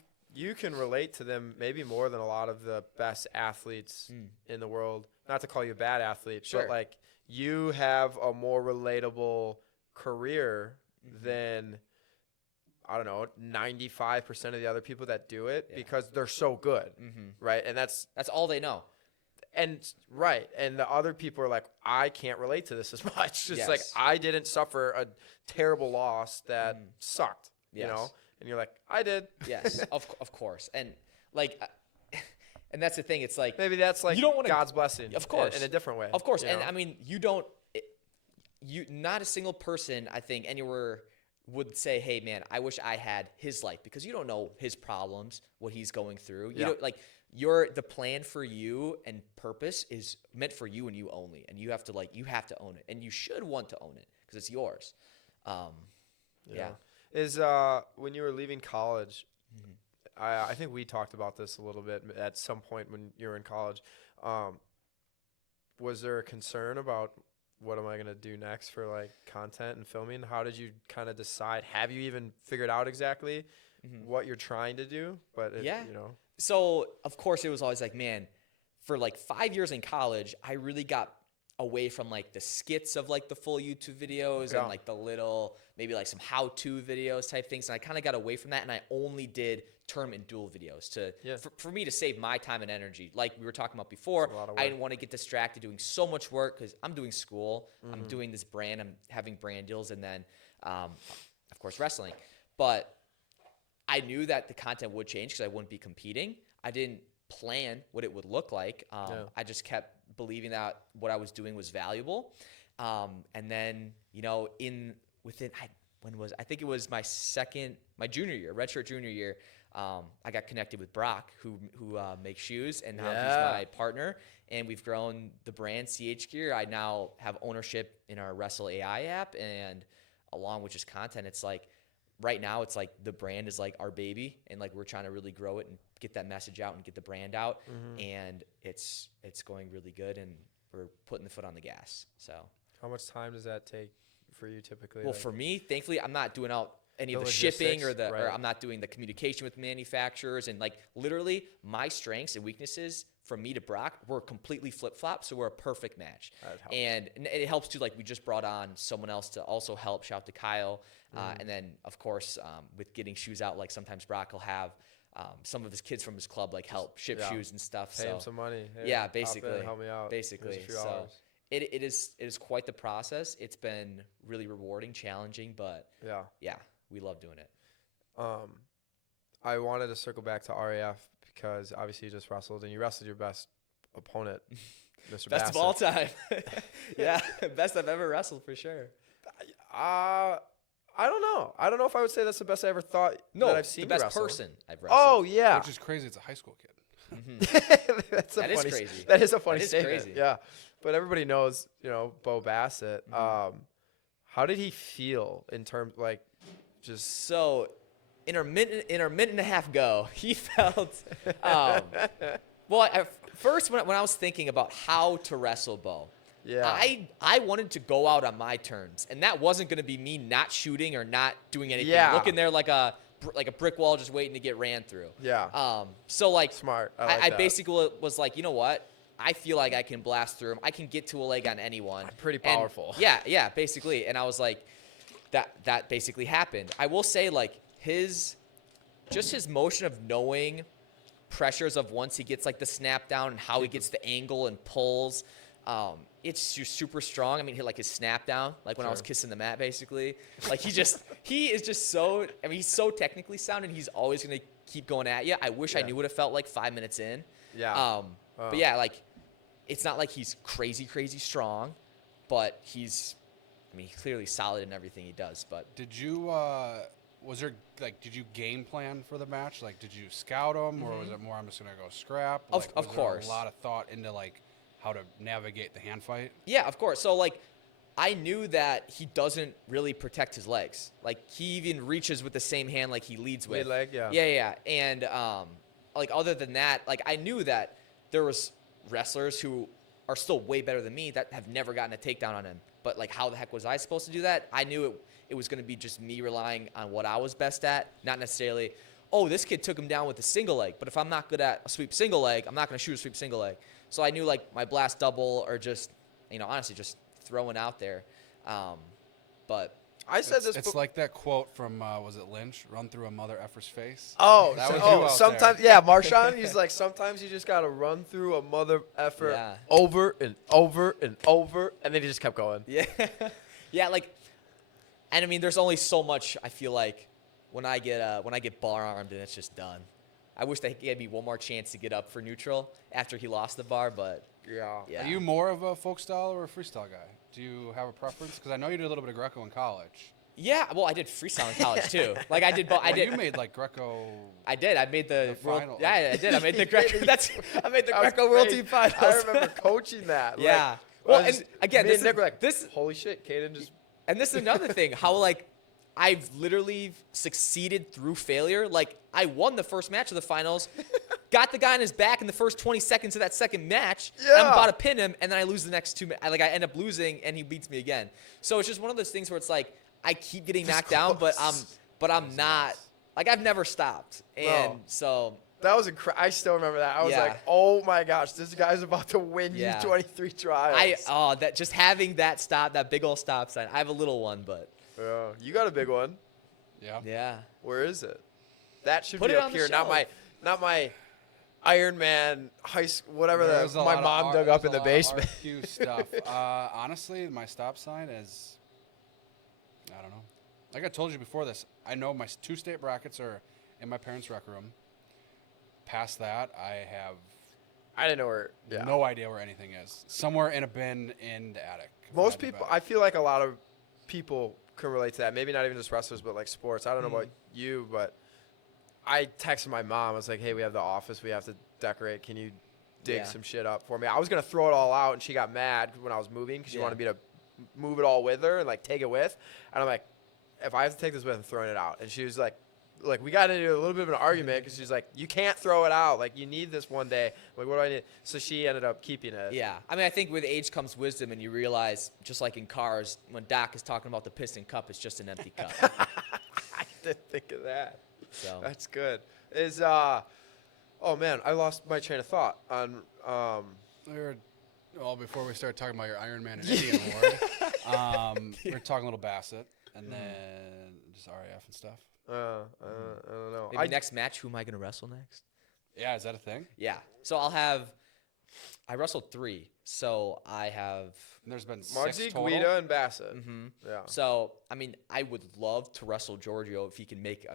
can relate to them maybe more than a lot of the best athletes in the world. Not to call you a bad athlete, but like you have a more relatable career than, I don't know, 95% of the other people that do it because they're so good, right? And that's all they know. And and the other people are like, I can't relate to this as much. Just like I didn't suffer a terrible loss that sucked, you know. And you're like, I did. Yes, of course. And like, and that's the thing. It's like maybe that's like you don't want God's blessing, of course, in a different way, of course. And I mean, not a single person, I think, anywhere would say, hey man, I wish I had his life, because you don't know his problems, what he's going through. You Yeah. know, like the plan for you and purpose is meant for you and you only, and you have to own it, and you should want to own it because it's yours. Yeah. Is when you were leaving college, I think we talked about this a little bit at some point when you were in college. Was there a concern about what am I going to do next for like content and filming? How did you kind of decide? Have you even figured out exactly what you're trying to do? But Yeah. you know, So of course it was always like, man, for like 5 years in college, I really got away from like the skits of like the full YouTube videos and like the little, maybe like some how-to videos type things. And I kind of got away from that, and I only did term and dual videos for me to save my time and energy. Like we were talking about before, I didn't want to get distracted doing so much work because I'm doing school, I'm doing this brand, I'm having brand deals, and then of course wrestling. But I knew that the content would change because I wouldn't be competing. I didn't plan what it would look like. I just kept believing that what I was doing was valuable. And then, you know, I think it was my junior year, redshirt junior year. I got connected with Brock, who makes shoes, and now he's my partner. And we've grown the brand CH Gear. I now have ownership in our Wrestle AI app, and along with just content, it's like right now it's like the brand is like our baby, and like we're trying to really grow it and get that message out and get the brand out. And it's going really good, and we're putting the foot on the gas. So how much time does that take for you typically? Well, like, for me, thankfully, I'm not doing out any of the logistics, shipping or right. I'm not doing the communication with manufacturers, and like literally my strengths and weaknesses from me to Brock were completely flip-flop, so we're a perfect match. And it helps too, like we just brought on someone else to also help. Shout out to Kyle. And then of course with getting shoes out, like sometimes Brock will have some of his kids from his club like help ship shoes and stuff. Pay him some money. Hey, yeah, hop in, basically. help me out. Basically. Here's a few So hours. it is quite the process. It's been really rewarding, challenging, but yeah, we love doing it. I wanted to circle back to RAF because obviously you just wrestled, and you wrestled your best opponent, Mr. Best Bassett. of all time. Yeah, best I've ever wrestled for sure. I don't know. I don't know if I would say that's the best I ever thought that I've seen the best you wrestle. person I've wrestled. Oh, yeah. Which is crazy. It's a high school kid. That is crazy. That is a funny That is statement. crazy. Yeah. But everybody knows, you know, Bo Bassett. How did he feel in terms, like, just... So in our minute and a half go, he felt well, first when I was thinking about how to wrestle Bo, I wanted to go out on my terms, and that wasn't going to be me not shooting or not doing anything, looking there like a brick wall just waiting to get ran through. So like Smart. I basically was like, you know what? I feel like I can blast through him. I can get to a leg on anyone. Pretty And powerful. yeah, basically. And I was like, that basically happened. I will say, like, his motion of knowing pressures of once he gets like the snap down and how he gets the angle and pulls, it's just super strong. I mean, like his snap down, like when I was kissing the mat, basically. Like he is just so, I mean, he's so technically sound, and he's always going to keep going at you. I wish I knew what it felt like 5 minutes in. But yeah, like, it's not like he's crazy strong, but he's clearly solid in everything he does. But did you did you game plan for the match? Like, did you scout him, or was it more I'm just gonna go scrap? Like, of course, a lot of thought into like how to navigate the hand fight. Yeah, of course. So like, I knew that he doesn't really protect his legs. Like, he even reaches with the same hand like he leads with. Lead leg, yeah. Yeah. And like, other than that, like, I knew that there was wrestlers who are still way better than me that have never gotten a takedown on him. But like, how the heck was I supposed to do that? I knew it was going to be just me relying on what I was best at, not necessarily, oh, this kid took him down with a single leg. But if I'm not good at a sweep single leg, I'm not going to shoot a sweep single leg. So I knew like my blast double, or just, honestly, just throwing out there. But I said this. It's like that quote from was it Lynch? Run through a mother effer's face. Oh, that was you out sometimes, there. yeah, Marshawn. He's like, sometimes you just gotta run through a mother effer over and over and over, and then he just kept going. Yeah, yeah. Like, and I mean, there's only so much I feel like when I get bar armed and it's just done. I wish they gave me one more chance to get up for neutral after he lost the bar, but yeah. Are you more of a folk style or a freestyle guy? Do you have a preference? Because I know you did a little bit of Greco in college. Yeah, well, I did freestyle in college too. Like I did, but I Well, did. You made like Greco. I did. I made the world. final. Yeah, I did. I made the You Greco. made I made the That was Greco World crazy. Team Finals. I remember coaching that. Yeah. Like, Well, I was and again, me this and Nick is were like, this, holy shit, Cayden just. and this is another thing. How like I've literally succeeded through failure. Like I won the first match of the finals, got the guy on his back in the first 20 seconds of that second match. And I'm Yeah. about to pin him, and then I lose the next two. Like I end up losing, and he beats me again. So it's just one of those things where it's like I keep getting knocked down, but I'm not. Like I've never stopped, and No. so. That was incredible. I still remember that. I was Yeah. like, oh my gosh, this guy's about to win Yeah. you 23 trials. That just having that big old stop sign. I have a little one, but Yeah. You got a big one. Yeah. yeah. Where is it? That should Put be it up on the here, not shelf. my Iron Man high school, whatever There's a my lot of mom R- dug up there's in a the lot of basement. RQ stuff. Honestly, my stop sign is, I don't know. Like I told you before this, I know my 2 state brackets are in my parents' rec room. Past that, I have I didn't know where. Yeah. no idea where anything is. Somewhere in a bin in the attic. if I Most had to people, bet. I feel like a lot of people can relate to that. Maybe not even just wrestlers, but like sports. I don't know about you, but I texted my mom. I was like, hey, we have the office. We have to decorate. Can you dig Yeah. some shit up for me? I was going to throw it all out, and she got mad when I was moving because she Yeah. wanted me to move it all with her and like take it with. And I'm like, if I have to take this with, I'm throwing it out. And she was like, we got into a little bit of an argument because she's like, you can't throw it out. Like, you need this one day. I'm like, what do I need? So she ended up keeping it. Yeah. I mean, I think with age comes wisdom, and you realize, just like in cars, when Doc is talking about the piston cup, it's just an empty cup. I didn't think of that. So That's good. Oh man, I lost my train of thought on. Before we start talking about your Iron Man and Indian award, we were talking a little Bassett and then just RAF and stuff. I don't know. maybe next match, who am I going to wrestle next? Yeah, is that a thing? Yeah. So I wrestled 3. So I have. And there's been 6 Marzi, total. Guida, and Bassett. Mm-hmm. Yeah. So, I mean, I would love to wrestle Giorgio if he can make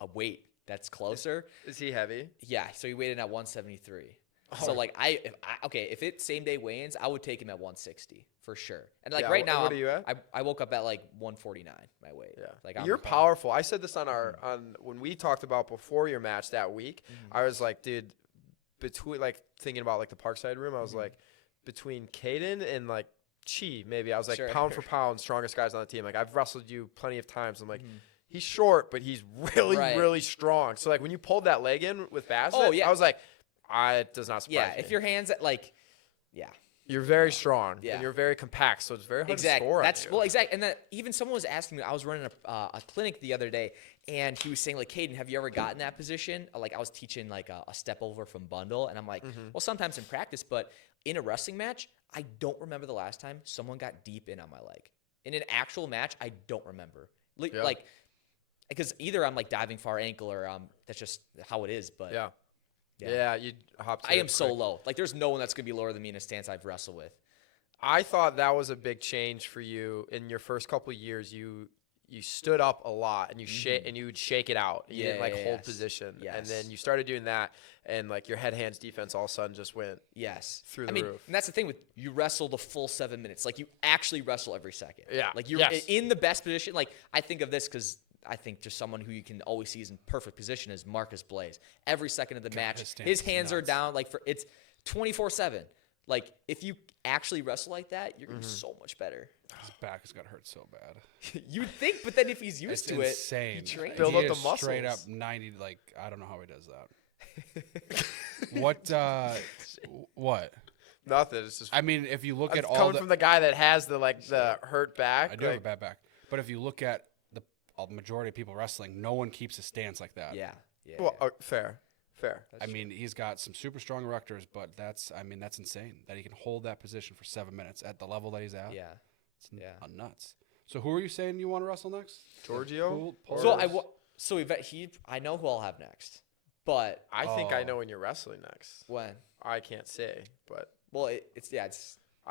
a weight that's closer. Is he heavy? Yeah, so he weighed in at 173. Oh. So like if it's same day weigh-ins, I would take him at 160 for sure. And like Yeah, right wh- now, what are you at? I woke up at like 149 my weight. Yeah. Like You're I'm powerful. I said this on on when we talked about before your match that week. I was like, dude, between like thinking about like the Parkside room, I was like, between Cayden and like Chi, maybe I was like Sure. pound for pound, strongest guys on the team. Like I've wrestled you plenty of times. I'm like, he's short, but he's really, Right. really strong. So like when you pulled that leg in with Bassett, Oh, yeah. I was like, it does not surprise Yeah, me. if your hands at like, yeah, You're very strong, Yeah. and you're very compact, so it's very hard to exactly. score That's on you. well, exactly. And then even someone was asking me. I was running a clinic the other day, and he was saying like, Cayden, have you ever gotten that position? Like I was teaching like a step over from bundle, and I'm like, well, sometimes in practice, but in a wrestling match, I don't remember the last time someone got deep in on my leg. In an actual match, I don't remember. Yeah. Like, because either I'm like diving far ankle or that's just how it is. But Yeah. Yeah. Yeah, you hopped. I am so low. Like, there's no one that's gonna be lower than me in a stance I've wrestled with. I thought that was a big change for you in your first couple of years. You stood up a lot and you and you would shake it out. You didn't like hold Yes. position, and Yes. then you started doing that, and like your head hands defense all of a sudden just went. Yes. Through I the mean, roof. and that's the thing with you wrestle the full 7 minutes. Like you actually wrestle every second. Yeah. Like you're Yes. in the best position. Like I think of this because I think just someone who you can always see is in perfect position is Marcus Blaze. Every second of the match, his stance his is hands are nuts. down. Like it's 24/7. Like if you actually wrestle like that, you're gonna be so much better. His back has got hurt so bad. You'd think, but then if he's used It's to insane. it, he trains. Build He up the is straight up muscles. 90. Like I don't know how he does that. What? Nothing. It's just. I mean, if you look It's at all coming from the guy that has the hurt back. I do have a like, bad back, but if you look at the majority of people wrestling, no one keeps a stance like that. Yeah. Yeah. Well, fair. I mean, he's got some super strong erectors, but that's insane that he can hold that position for 7 minutes at the level that he's at. yeah. It's Yeah. nuts. So who are you saying you want to wrestle next? Giorgio. Paul- So I know who I'll have next, but I think I Oh. know when you're wrestling next. when? I can't say, but Well, it's I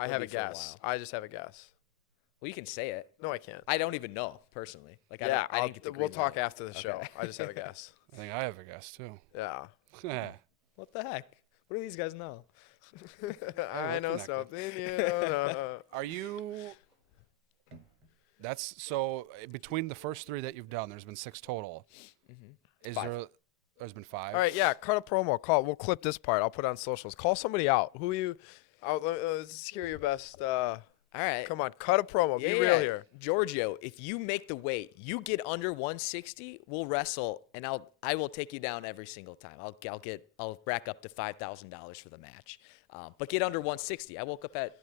It'll have a be for a guess. while. I just have a guess. well, you can say it. No, I can't. I don't even know personally. Like Yeah, I didn't get the we'll green talk light. after the show. Okay. I just have a guess. I think I have a guess too. Yeah. What the heck? What do these guys know? I know connected. something you don't know. Are you That's so between the first 3 that you've done, there's been 6 total. Is 5. There's been 5. All right, yeah, cut a promo. We'll clip this part. I'll put it on socials. Call somebody out. Who are you? Let's hear your best. All right. Come on, cut a promo. Yeah, Be real here. Giorgio, if you make the weight, you get under 160, we'll wrestle, and I will take you down every single time. I'll rack up to $5,000 for the match. But get under 160. I woke up at,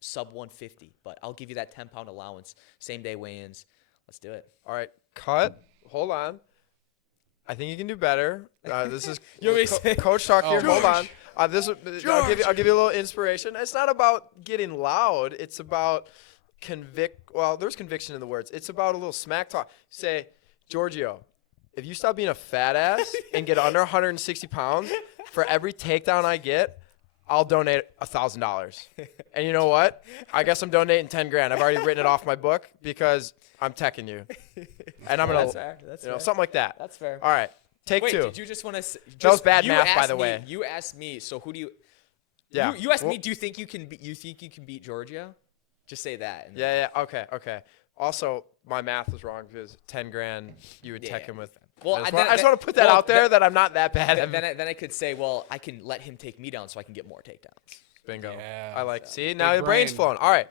sub 150, but I'll give you that 10-pound allowance. Same day weigh-ins. Let's do it. All right, cut. Hold on. I think you can do better. This is Coach Talk here. Hold on. I'll give you a little inspiration. It's not about getting loud. It's about Well, there's conviction in the words. It's about a little smack talk. Say, Giorgio, if you stop being a fat ass and get under 160 pounds, for every takedown I get, I'll donate $1,000. And you know what? I guess I'm donating 10 grand. I've already written it off my book because I'm teching you. And I'm going That's fair. That's fair. something like that. That's fair. All right. Take 2. Did you just want to? That was bad math, by the way. You asked me. So who do you? Yeah. You asked me. Do you think you can? You think you can beat Giorgio? Just say that. Yeah. Okay. Also, my math was wrong because 10 grand you would tech him with. Well, I just want to put that out there that I'm not that bad. Then I could say, well, I can let him take me down so I can get more takedowns. Bingo. Yeah. I like. See, now the brain's flowing. All right.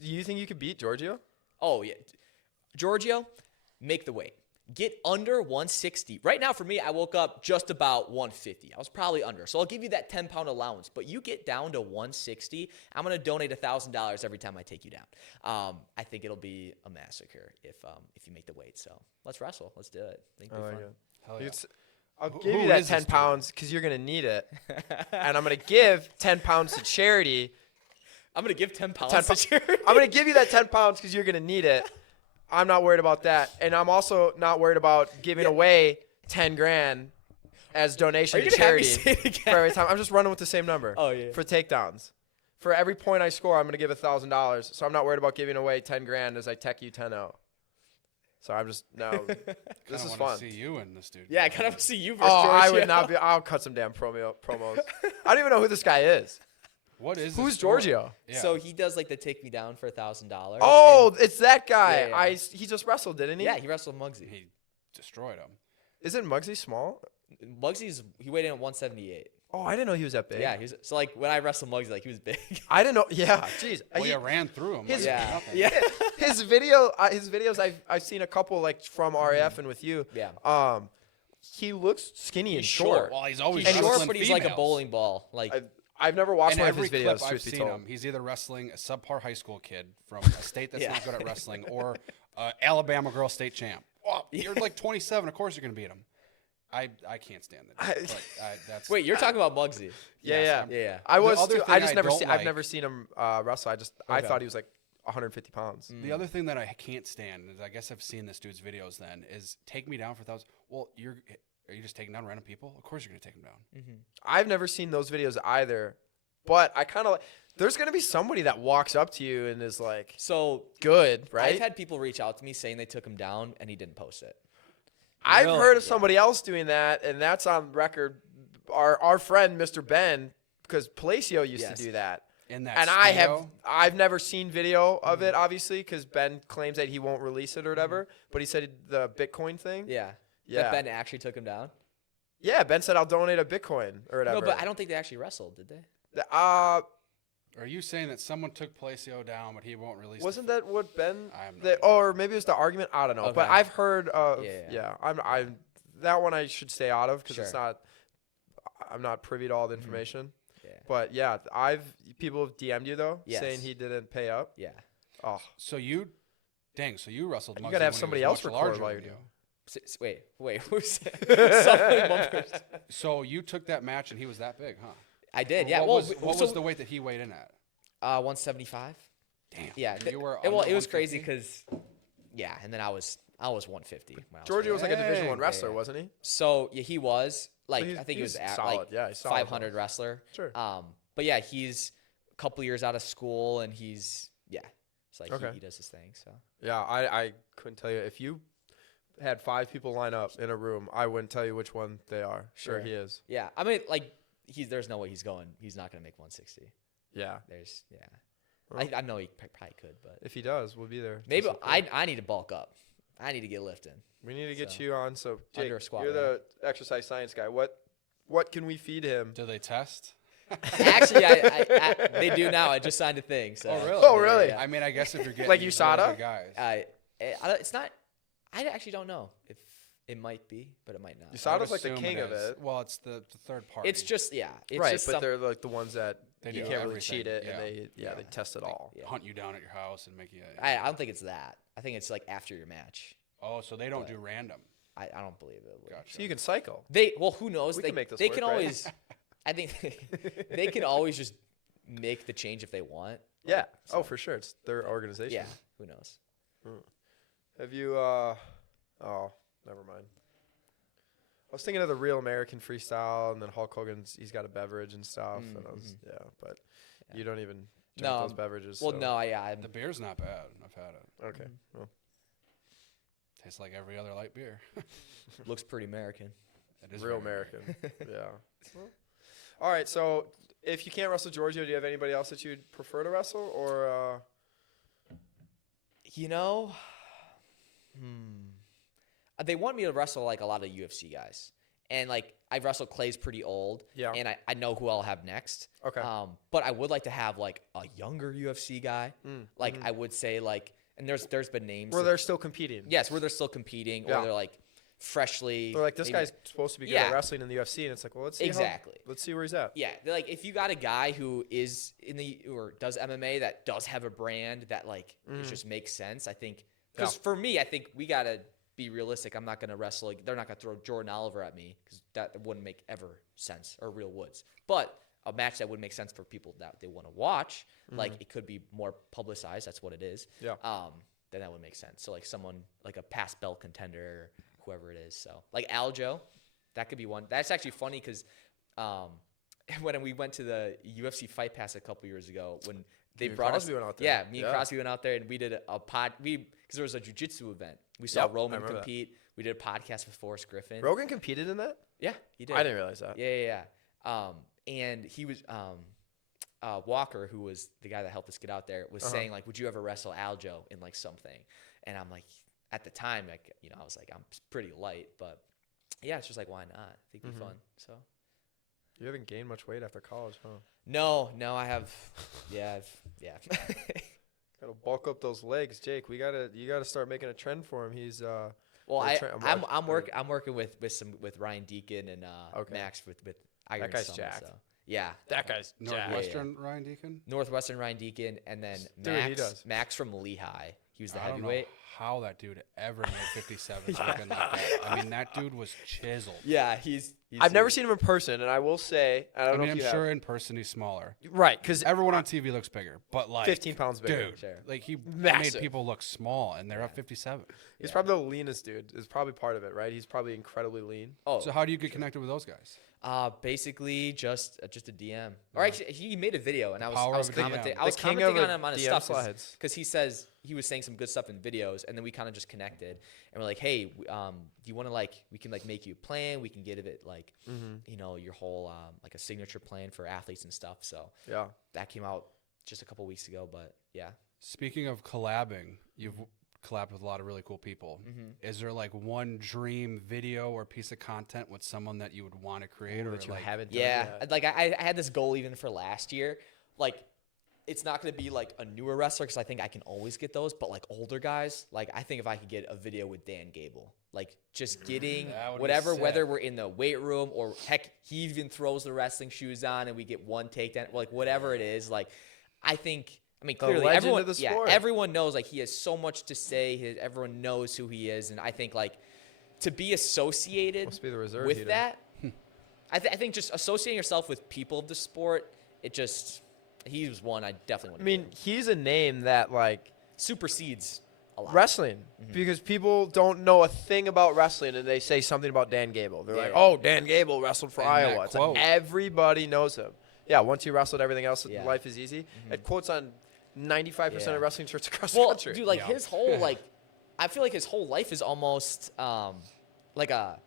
Do you think you could beat Giorgio? Oh yeah, Giorgio, make the weight. Get under 160. Right now, for me, I woke up just about 150. I was probably under. So I'll give you that 10-pound allowance. But you get down to 160, I'm going to donate $1,000 every time I take you down. I think it'll be a massacre if you make the weight. So let's wrestle. Let's do it. I think it'll be fun. Hell yeah. I'll give you that is 10 this dude? pounds because you're going to need it. And I'm going to give 10 pounds to charity. I'm going to give 10 pounds to charity. I'm going to give you that 10 pounds because you're going to need it. I'm not worried about that. And I'm also not worried about giving away 10 grand as donation to charity for every time. I'm just running with the same number for takedowns. For every point I score, I'm going to give $1,000. So I'm not worried about giving away 10 grand as I tech you 10-0. So I'm just, this is fun. See you in this, dude. Yeah, I kind of see you versus Oh, Giorgio. I would not be. I'll cut some damn promos. I don't even know who this guy is. What is Who's this story? Giorgio? Yeah. So he does like the take me down for $1,000. Oh, it's that guy. Yeah. He just wrestled, didn't he? Yeah, he wrestled Muggsy. He destroyed him. Isn't Muggsy small? He weighed in at 178. Oh, I didn't know he was that big. Yeah, so like when I wrestled Muggsy, like he was big. I didn't know. Yeah, jeez. Well, you ran through him. his- like Yeah. nothing. Yeah. His videos. I've seen a couple like from RAF and with you. Yeah. He looks skinny and He's short. Well, he's always He's wrestling short, but he's like a females. bowling ball. Like I've never watched In one of every his videos. clip I've Truth be seen told. him, he's either wrestling a subpar high school kid from a state that's Yeah. not good at wrestling or Alabama girl state champ. Oh, you're like 27. Of course you're going to beat him. I can't stand that. That's wait, you're talking about Muggsy? Yeah. Yeah. I was other too. thing I just I never don't seen. I've like- never seen him wrestle. I Okay. thought he was like 150 pounds. The other thing that I can't stand is I guess I've seen this dude's videos then is take me down for 1,000. Well, are you just taking down random people? Of course you're going to take them down. I've never seen those videos either, but I kind of like. There's gonna be somebody that walks up to you and is like, So "Good, right?" I've had people reach out to me saying they took him down and he didn't post it. I've Really? heard of Yeah. somebody else doing that, and that's on record. Our friend Mr. Ben, because Palacio used Yes. to do that, In that and Speedo, I've never seen video of it, obviously, because Ben claims that he won't release it or whatever. But he said the Bitcoin thing. Yeah. Yeah. That Ben actually took him down. Yeah, Ben said I'll donate a Bitcoin or whatever. No, but I don't think they actually wrestled, did they? Are you saying that someone took Palacio down, but he won't release? Wasn't that what Ben? I have no idea. Or maybe it was the argument. I don't know, but Okay. I've heard of. Yeah. Yeah, I'm that one I should stay out of because it's Sure. not. I'm not privy to all the information. Yeah. But yeah, people have DM'd you though, Yes. saying he didn't pay up. Yeah. Oh, So you wrestled. You Muggsy gotta have when he somebody was else much record larger while than you're you. Wait. Who's something one person? So you took that match and he was that big, huh? I did. Yeah. What was the weight that he weighed in at? 175? Damn. Yeah. You were Well, under it was crazy 150? because, yeah, and then I was 150. when I was Georgia was like a Division Dang. One wrestler, Yeah. wasn't he? So yeah, he was like he's- I think he was he's at solid. like Yeah, he's solid, 500 wrestler. Sure. But yeah, he's a couple years out of school and he's it's like Okay. he does his thing. So Yeah, I couldn't tell you if you had 5 people line up in a room, I wouldn't tell you which one they are. Sure, Sure. he is. yeah, I mean like there's no way he's not gonna make 160. Yeah. There's Well, I know he probably could, but if he does, we'll be there. to maybe support. I need to bulk up. I need to get lifting. We need to get So, you on. So, Jake, under a squat you're the exercise science guy. What can we feed him? Do they test? Actually, they do now. I just signed a thing. So. Oh, really? Oh, really? Yeah, I mean, I guess if you're getting Like really USADA? good guys. it's not. I actually don't know if it might be, but it might not. USADA I would is like the assume king of is. it. Well, it's the third party. It's just It's Right, just but they're like the ones that They you do can't really everything. cheat it, Yeah. and they test it all. Yeah. hunt you down at your house and make you. I don't think it's that. I think it's like after your match. Oh, so they don't But- do random. I don't believe it. Gotcha. So you can cycle. Who knows? We They can make this they work, can right? always. I think they can always just make the change if they want. Yeah. So- Oh, for sure. It's their organization. Yeah. Who knows? Have you? Oh, never mind. I was thinking of the Real American Freestyle, and then Hulk Hogan's. He's got a beverage and stuff, and I was but Yeah. you don't even drink No, those beverages. Well, so. no. I'm The beer's not bad. I've had it. Okay. Well, Tastes like every other light beer. looks pretty American. It is Real very American. Yeah. All right. So, if you can't wrestle Giorgio, do you have anybody else that you'd prefer to wrestle, or? You know, they want me to wrestle like a lot of UFC guys, and like I've wrestled Clay's pretty old, Yeah. and I know who I'll have next. Okay. But I would like to have like a younger UFC guy, like I would say like, and there's been names Where that- they're still competing. yes, where they're still competing, Yeah. or they're like freshly. They're like, this maybe- guy's supposed to be good Yeah. at wrestling in the UFC, and it's like, well, let's see. Exactly. Let's see where he's at. Yeah, they're like if you got a guy who is in the or does MMA that does have a brand that like it just makes sense. I think because for me, I think we gotta be realistic. I'm not gonna wrestle. Like, they're not gonna throw Jordan Oliver at me because that wouldn't make ever sense or real woods. But a match that would make sense for people that they want to watch, like it could be more publicized. That's what it is. Yeah. Then that would make sense. So like someone like a past belt contender, or whoever it is. So like Aljo, that could be one. That's actually funny because when we went to the UFC Fight Pass a couple years ago, when they and brought Crosby us, went out there. yeah, me and Yeah. Crosby went out there and we did a pod. Because there was a jiu-jitsu event. We saw Yep, I Roman remember that. compete. We did a podcast with Forrest Griffin. Rogan competed in that? Yeah, he did. I didn't realize that. Yeah. And he was Walker, who was the guy that helped us get out there, was saying like, "Would you ever wrestle Aljo in like something?" And I'm like, at the time, like I was like, I'm pretty light, but yeah, it's just like, why not? I think it'd be fun. So You haven't gained much weight after college, huh? no, I have, yeah. Gotta bulk up those legs, Jake. You gotta start making a trend for him. He's Well, I'm I'm working with Ryan Deacon and Okay. Max with Iron guy's Summit, jacked. So. Yeah, that guy's Northwestern Ryan Deacon. Northwestern Ryan Deacon, and then Dude, he does. Max from Lehigh. He was the I don't know heavyweight. how that dude ever made 57 looking like that. I mean, that dude was chiseled. Yeah, he's I've never seen him in person, and I will say I don't I know mean, if I'm you sure have. in person he's smaller. Right, because Everyone on TV looks bigger, but like 15 pounds bigger. dude, Sure. like he Massive. made people look small, and they're at 57. He's probably the leanest dude. Is probably part of it, right? He's probably incredibly lean. Oh, So how do you get connected with those guys? basically just a DM. Or actually, he made a video, and I Power was of a DM. commenting. I The was king commenting of on him on his DM stuff slides. because he was saying some good stuff in videos, and then we kind of just connected, and we're like, hey, do you want to we can make you a plan? We can get a bit your whole like a signature plan for athletes and stuff. So Yeah. that came out just a couple weeks ago, but yeah. Speaking of collabing, you've collabed with a lot of really cool people. Is there like one dream video or piece of content with someone that you would want to create, or That you like, haven't done Yeah, yet. like I had this goal even for last year. Like, it's not going to be like a newer wrestler because I think I can always get those, but like older guys, like I think if I could get a video with Dan Gable, like just getting That would be whatever, sick. whether we're in the weight room or heck, he even throws the wrestling shoes on and we get one takedown, like whatever it is. Like, I mean, The clearly legend everyone, of the sport. everyone knows like he has so much to say. Everyone knows who he is, and I think like to be associated Must be the reserve with heater. that. I think just associating yourself with people of the sport, he was one I definitely want I to mean, he's a name that supersedes a lot. wrestling because people don't know a thing about wrestling, and they say something about Dan Gable. They're Yeah, like, yeah. "Oh, Dan Gable wrestled for And that Iowa." It's like quote. everybody knows him. Yeah, once you wrestled, everything else Yeah. in life is easy. It quotes on 95% Yeah. of wrestling shirts across the Well, country. dude, like Yeah. his whole I feel like his whole life is almost like a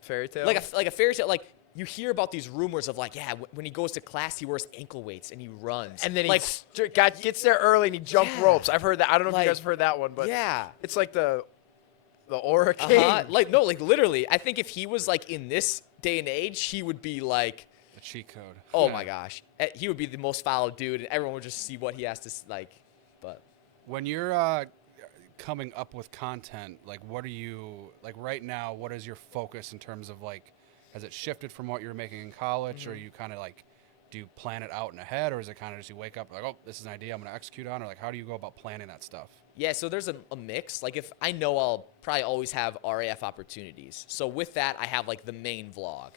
Fairy tale. like a fairy tale. Like you hear about these rumors of like, yeah, when he goes to class, he wears ankle weights and he runs. And then like, he gets there early and he jump ropes. I've heard that. I don't know if you guys have heard that one, but yeah, it's like the Aura King. Like no, like literally. I think if he was like in this day and age, he would be like The cheat code. Oh my gosh, he would be the most followed dude, and everyone would just see what he has to like. But when you're coming up with content, like what are you like right now? What is your focus in terms of like? Has it shifted from what you were making in college, or you kind of like, do you plan it out in ahead, or is it kind of just you wake up like, oh, this is an idea I'm going to execute on, or like how do you go about planning that stuff? Yeah, so there's a mix. Like if I know I'll probably always have RAF opportunities. So with that, I have like the main vlog.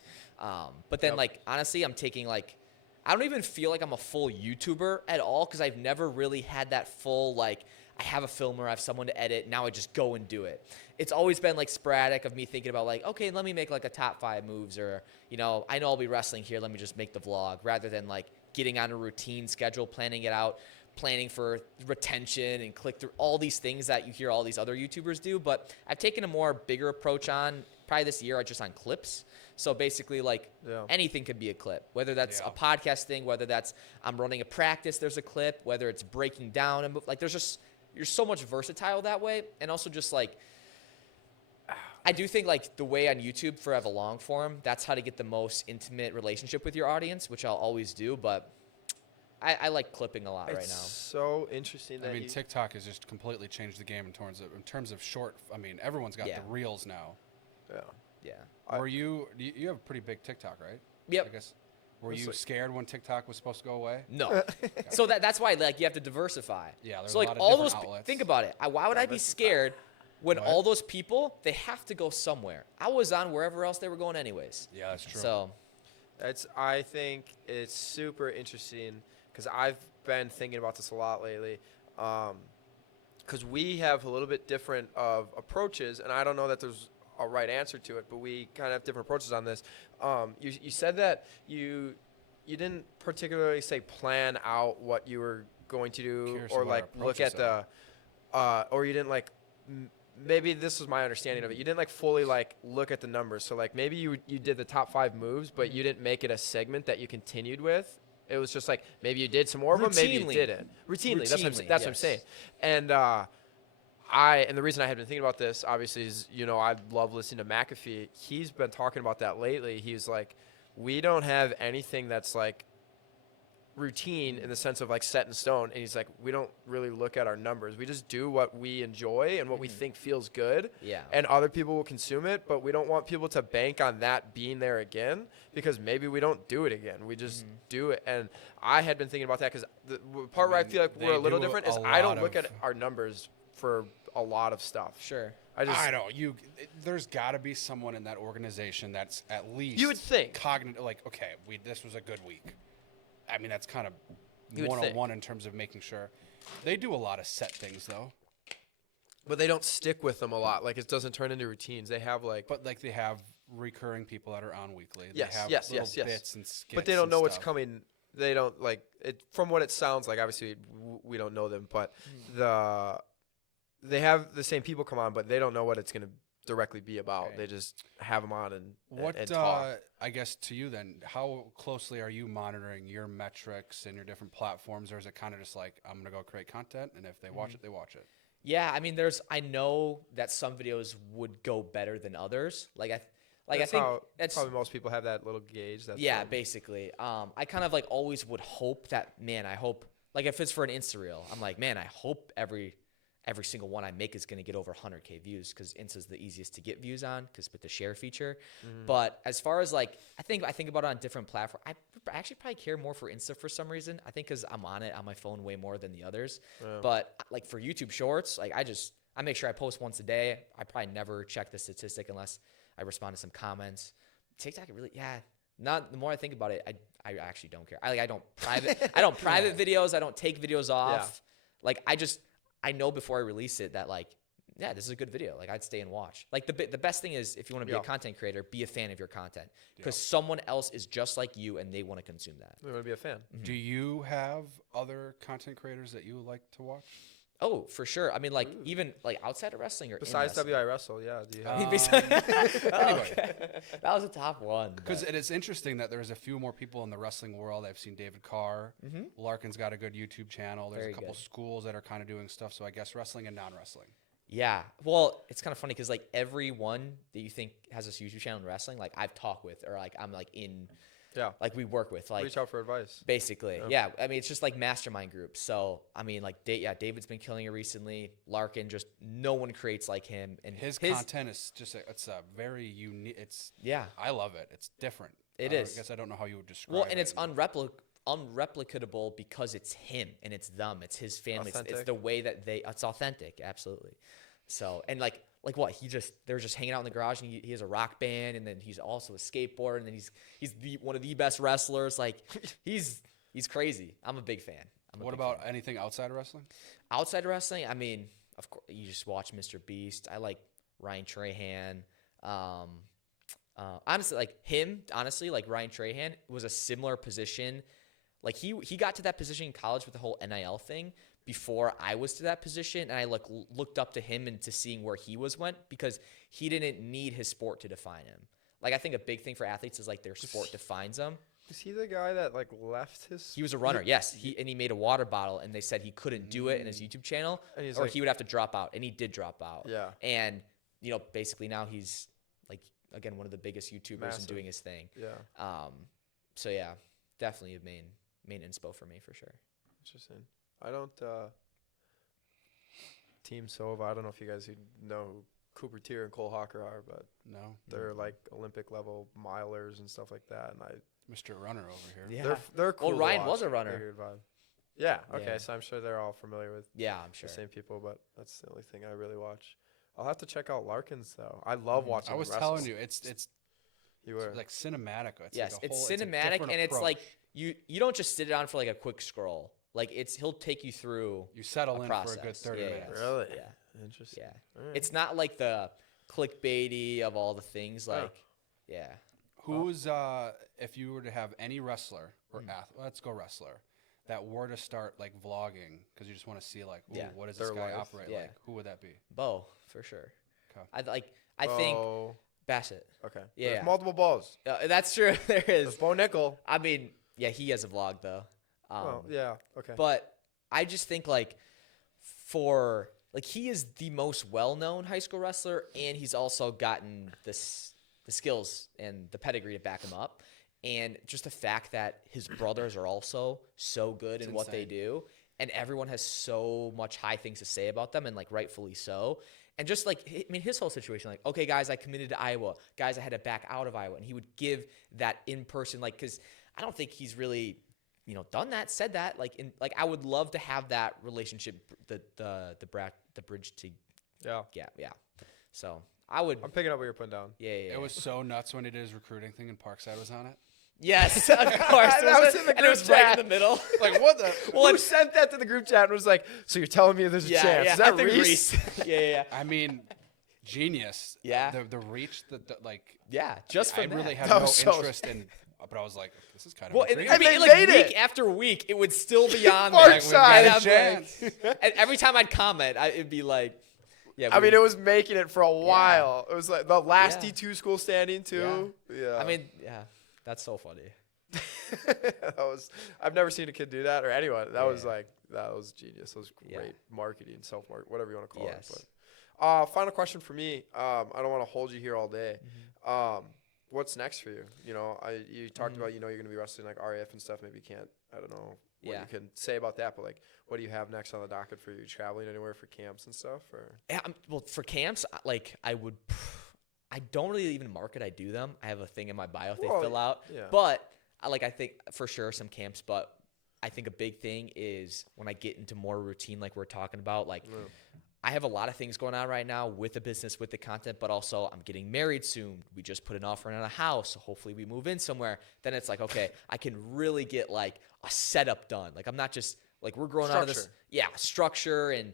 But then like honestly, I'm taking like, I don't even feel like I'm a full YouTuber at all because I've never really had that full like, I have a filmer, I have someone to edit, now I just go and do it. It's always been like sporadic of me thinking about like, okay, let me make like a top 5 moves, or, you know, I know I'll be wrestling here, let me just make the vlog, rather than like getting on a routine schedule, planning it out, planning for retention and click through, all these things that you hear all these other YouTubers do. But I've taken a more bigger approach on probably this year, just on clips. So basically like anything could be a clip, whether that's a podcast thing, whether that's I'm running a practice, there's a clip, whether it's breaking down and like there's just, you're so much versatile that way. And also just like, I do think like the way on YouTube for have a long form, that's how to get the most intimate relationship with your audience, which I'll always do. But I like clipping a lot right now. It's so interesting that TikTok has just completely changed the game in terms of short. I mean, everyone's got the reels now. Yeah. You have a pretty big TikTok, right? Yep. I guess. Were you scared when TikTok was supposed to go away? No. So that's why like you have to diversify. Yeah. There's so like a lot of all different those outlets. think about it. Why would I be scared when all those people, they have to go somewhere? I was on wherever else they were going anyways. Yeah, that's true. So I think it's super interesting because I've been thinking about this a lot lately. Because we have a little bit different of approaches, and I don't know that there's a right answer to it, but we kind of have different approaches on this. You said that you didn't particularly say plan out what you were going to do, or like look at the, or you didn't like. Maybe this was my understanding of it. You didn't like fully like look at the numbers. So like maybe you did the top 5 moves, but you didn't make it a segment that you continued with. It was just like maybe you did some more of them, maybe you didn't. Routinely. That's what I'm saying. And and the reason I had been thinking about this, obviously, is, you know, I love listening to McAfee. He's been talking about that lately. He's like, we don't have anything that's like routine in the sense of like set in stone. And he's like, we don't really look at our numbers. We just do what we enjoy and what we think feels good. Yeah. And other people will consume it, but we don't want people to bank on that being there again, because maybe we don't do it again. We just do it. And I had been thinking about that because the part where I feel like we're a little different is I don't look at our numbers for a lot of stuff. Sure. I don't. There's got to be someone in that organization that's at least you would think cognitive. Like, okay, this was a good week. I mean, that's kind of one-on-one in terms of making sure. They do a lot of set things though, but they don't stick with them a lot. Like it doesn't turn into routines. They have like, but like they have recurring people that are on weekly. They yes, have yes. bits and skits. But they don't know what's stuff. coming. They don't like it. From what it sounds like, obviously we don't know them, but they have the same people come on, but they don't know what it's going to directly be about. Okay. They just have them on and talk. I guess to you then, how closely are you monitoring your metrics and your different platforms, or is it kind of just like, I'm gonna go create content, and if they watch it, they watch it? Yeah, I mean, I know that some videos would go better than others. I think that's probably most people have that little gauge. Basically. I kind of like always would hope that, man, I hope, like if it's for an Insta reel, I'm like, man, I hope every single one I make is going to get over 100K views, because Insta's the easiest to get views on because with the share feature. But as far as like, I think about it on different platforms. I actually probably care more for Insta for some reason. I think because I'm on it on my phone way more than the others. Yeah. But like for YouTube Shorts, like I make sure I post once a day. I probably never check the statistic unless I respond to some comments. TikTok, really, not the more I think about it, I actually don't care. I don't private videos. I don't take videos off. Yeah. Like I know before I release it that like, yeah, this is a good video. Like I'd stay and watch. Like the best thing is, if you want to be a content creator, be a fan of your content, because someone else is just like you and they want to consume that. They want to be a fan. Do you have other content creators that you like to watch? Oh, for sure. I mean, like Ooh. even like outside of wrestling or Besides in wrestling? WI Wrestle, yeah. Do you have? Anyway. Okay. That was a top one. Because but- it is interesting that there's a few more people in the wrestling world. I've seen David Carr. Larkin's got a good YouTube channel. There's Very a couple good. schools that are kind of doing stuff. So I guess wrestling and non-wrestling. Yeah. Well, it's kind of funny because like everyone that you think has this YouTube channel in wrestling, like I've talked with or like I'm like in, Yeah. like we work with, like Reach out for advice. basically. Yeah. I mean, it's just like mastermind groups. So I mean, like David's been killing it recently. Larkin, just no one creates like him, and His content is just it's a very unique. It's I love it. It's different. It is. I guess I don't know how you would describe. Well, and it. it's unreplicatable because it's him and it's them. It's his family. It's Authentic. the way that it's authentic. Absolutely. So, and like what they're just hanging out in the garage, and he has a rock band, and then he's also a skateboarder, and then he's one of the best wrestlers. Like he's crazy. I'm a big fan. What about anything outside of wrestling? Outside of wrestling? I mean, of course, you just watch Mr. Beast. I like Ryan Trahan. Honestly, like him. Honestly, like Ryan Trahan was a similar position. Like he got to that position in college with the whole NIL thing before I was to that position, and I looked up to him and to seeing where he went because he didn't need his sport to define him. Like I think a big thing for athletes is like their sport defines them. Is he the guy that like left his? He was a runner, yes. He made a water bottle, and they said he couldn't do it in his YouTube channel, And or like, he would have to drop out, and he did drop out. Yeah. And basically now he's like again one of the biggest YouTubers Massive. and doing his thing. Yeah. So yeah, definitely a main inspo for me for sure. Interesting. I don't. Team Sova. I don't know if you guys know who Cooper Tier and Cole Hawker are, but No. they're like Olympic level milers and stuff like that. And Mr. Runner over here. Yeah. they're cool. Well, to Ryan watch. was a runner. They're good vibe. Yeah. Okay. Yeah. So I'm sure they're all familiar with Yeah, I'm sure. the same people, but that's the only thing I really watch. I'll have to check out Larkin's though. I love watching. I was him telling wrestle. you, it's You were. like cinematic. It's Yes, like a it's whole, a cinematic, different and it's approach. like you don't just sit it on for like a quick scroll. Like he'll take you through. You settle a in process. for a good 30 Yeah, minutes. Really? Yeah. Interesting. Yeah. All right. It's not like the clickbaity of all the things. Like, yeah. Who's if you were to have any wrestler or athlete, let's go wrestler, that were to start like vlogging because you just want to see like, ooh, Yeah. what does this Their guy life. operate Yeah. like? Who would that be? Bo for sure. Okay. I think Oh, Bassett. okay. Yeah. There's multiple balls. That's true. There There's is. Bo Nickel. I mean, yeah, he has a vlog though. Oh, yeah. Okay. But I just think like he is the most well-known high school wrestler, and he's also gotten the skills and the pedigree to back him up. And just the fact that his brothers are also so good in what they insane. do, and everyone has so much high things to say about them, and like rightfully so. And just like, I mean, his whole situation, like, okay, guys, I committed to Iowa. Guys, I had to back out of Iowa. And he would give that in person, like, because I don't think he's really, done that, said that. Like, I would love to have that relationship, the bridge to, Yeah. yeah. So I would, I'm picking up what you're putting down. yeah. It was so nuts when he did his recruiting thing and Parkside was on it. Yes, of course. That was in the and it was group right chat. in the middle. Like, what the? Well, Who sent that to the group chat and was like, so you're telling me there's a chance? Yeah, Is that I think Reese? yeah. I mean, genius. Yeah. The reach, the like. Yeah, just for I really had That no was so- interest in, but I was like, this is kind of Well, and, intriguing. I mean, they like made week it. after week, it would still be on there. Parkside. And I'm Chance. like, and every time I'd comment, it'd be like, yeah. I mean, it was making it for a while. It was like the last Yeah. D2 school standing too. Yeah. I mean, yeah, that's so funny. I've never seen a kid do that or anyone. That was Yeah. that was genius. That was Yeah. great marketing, self-market, whatever you want to call Yes. it. But final question for me. I don't want to hold you here all day. What's next for you? You talked about you're going to be wrestling like RAF and stuff. Maybe you can't. I don't know what Yeah. you can say about that. But like, what do you have next on the docket for you? Traveling anywhere for camps and stuff? Or Yeah, well, for camps, I don't really even market. I do them. I have a thing in my bio they Well, fill out. yeah. But I think for sure some camps. But I think a big thing is when I get into more routine, like we're talking about, like. No. I have a lot of things going on right now with the business, with the content, but also I'm getting married soon. We just put an offer in on a house. So hopefully we move in somewhere. Then it's like, okay, I can really get like a setup done. Like I'm not just like we're growing out of this. Structure. Yeah, structure and,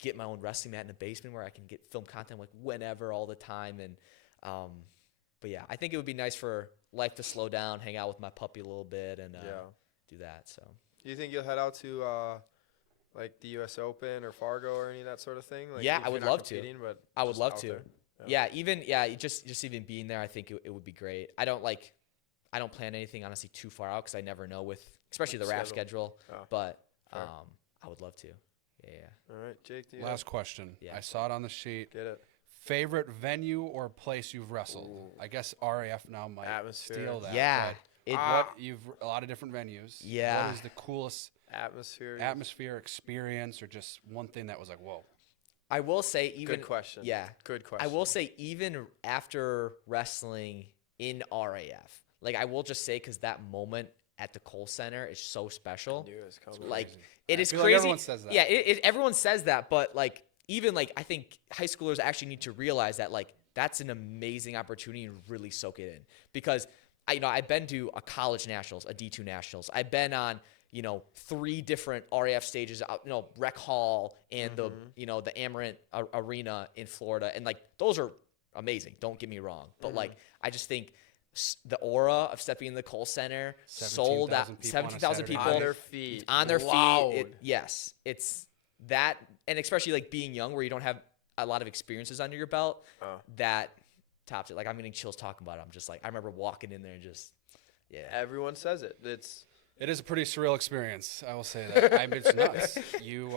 get my own wrestling mat in the basement where I can get film content like whenever, all the time. And, but yeah, I think it would be nice for life to slow down, hang out with my puppy a little bit and do that. So. Do you think you'll head out to like the U.S. Open or Fargo or any of that sort of thing? Like, Yeah, if I you're would not love to. competing, but I would just love out to. there? Just even being there, I think it would be great. I don't plan anything honestly too far out because I never know especially the RAF schedule. Oh, but fair. I would love to. Yeah. All right, Jake. Do you Last question. Yeah. I saw it on the sheet. get it? Favorite venue or place you've wrestled? Ooh. I guess RAF now might Atmosphere. steal that. Yeah. But you've a lot of different venues. Yeah. What is the coolest Atmosphere. experience, or just one thing that was like, whoa? I will say even Good question. Yeah. Good question. I will say even after wrestling in RAF, like I will just say because that moment at the Kohl Center is so special. I knew it was coming. Like Crazy. it I is feel like crazy. everyone says that. Yeah, everyone says that, but like even like I think high schoolers actually need to realize that like that's an amazing opportunity and really soak it in because I've been to a college nationals, a D2 nationals. I've been on 3 different RAF stages, Rec Hall and the Amarant Arena in Florida, and like those are amazing. Don't get me wrong, but like I just think the aura of stepping in the Kohl Center, sold out, 17,000 people on their feet. Loud. Yes, it's that, and especially like being young, where you don't have a lot of experiences under your belt, that tops it. Like I'm getting chills talking about it. I'm just like I remember walking in there and just Everyone says it. It is a pretty surreal experience. I will say that. I mean, it's nuts. You.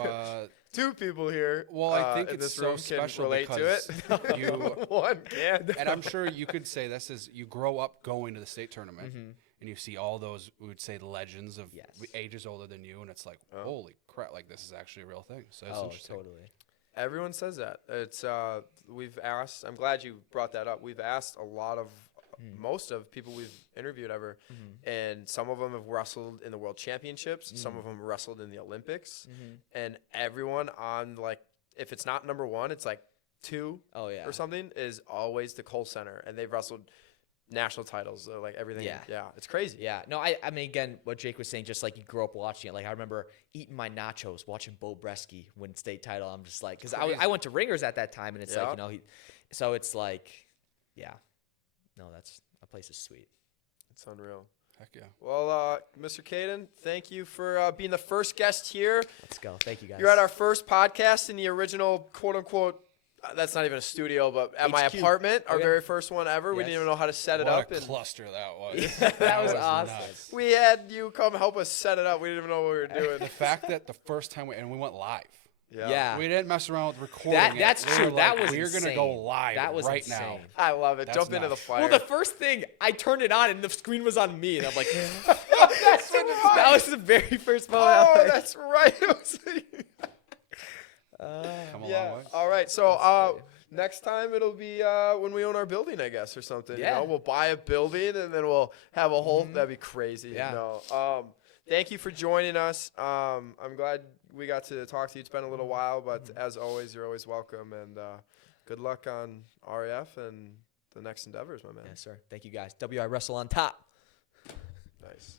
2 people here. Well, I think in it's this so room special can relate to it. because you. One can. And I'm sure you could say this is you grow up going to the state tournament and you see all those, we would say, legends of ages older than you, and it's like, holy crap, like this is actually a real thing. So it's interesting. Totally. Everyone says that. It's we've asked. I'm glad you brought that up. We've asked a lot of most of people we've interviewed ever, and some of them have wrestled in the World Championships. Some of them wrestled in the Olympics, and everyone on like if it's not number 1, it's like 2 or something is always the Kohl Center, and they've wrestled national titles, like everything. Yeah, it's crazy. Yeah, no, I mean, again, what Jake was saying, just like you grow up watching it. Like I remember eating my nachos watching Bo Bresky win state title. I'm just like, because I went to Ringers at that time, and it's like so it's like, no, that place is sweet. It's unreal. Heck yeah. Well, Mr. Cayden, thank you for being the first guest here. Let's go. Thank you, guys. You're at our first podcast in the original quote-unquote. That's not even a studio, but at my apartment, our very first one ever. We didn't even know how to set it up. What a cluster that was. That was awesome. Nuts. We had you come help us set it up. We didn't even know what we were doing. The fact that the first time we went live. Yeah. We didn't mess around with recording. That's it. We true. were That like, was we're gonna go live That was right insane. now. I love it. That's Jump into the nuts. fire. Well, the first thing I turned it on and the screen was on me, and I'm like, that's right. that was the very first moment. Oh, that's right. It was Come a long way. All right. So next time it'll be when we own our building, I guess, or something. Yeah. We'll buy a building and then we'll have a whole. That'd be crazy. Yeah. Thank you for joining us. I'm glad we got to talk to you. It's been a little while, but as always, you're always welcome. And good luck on RAF and the next endeavors, my man. Yes, sir. Thank you, guys. WI Wrestle on top. Nice.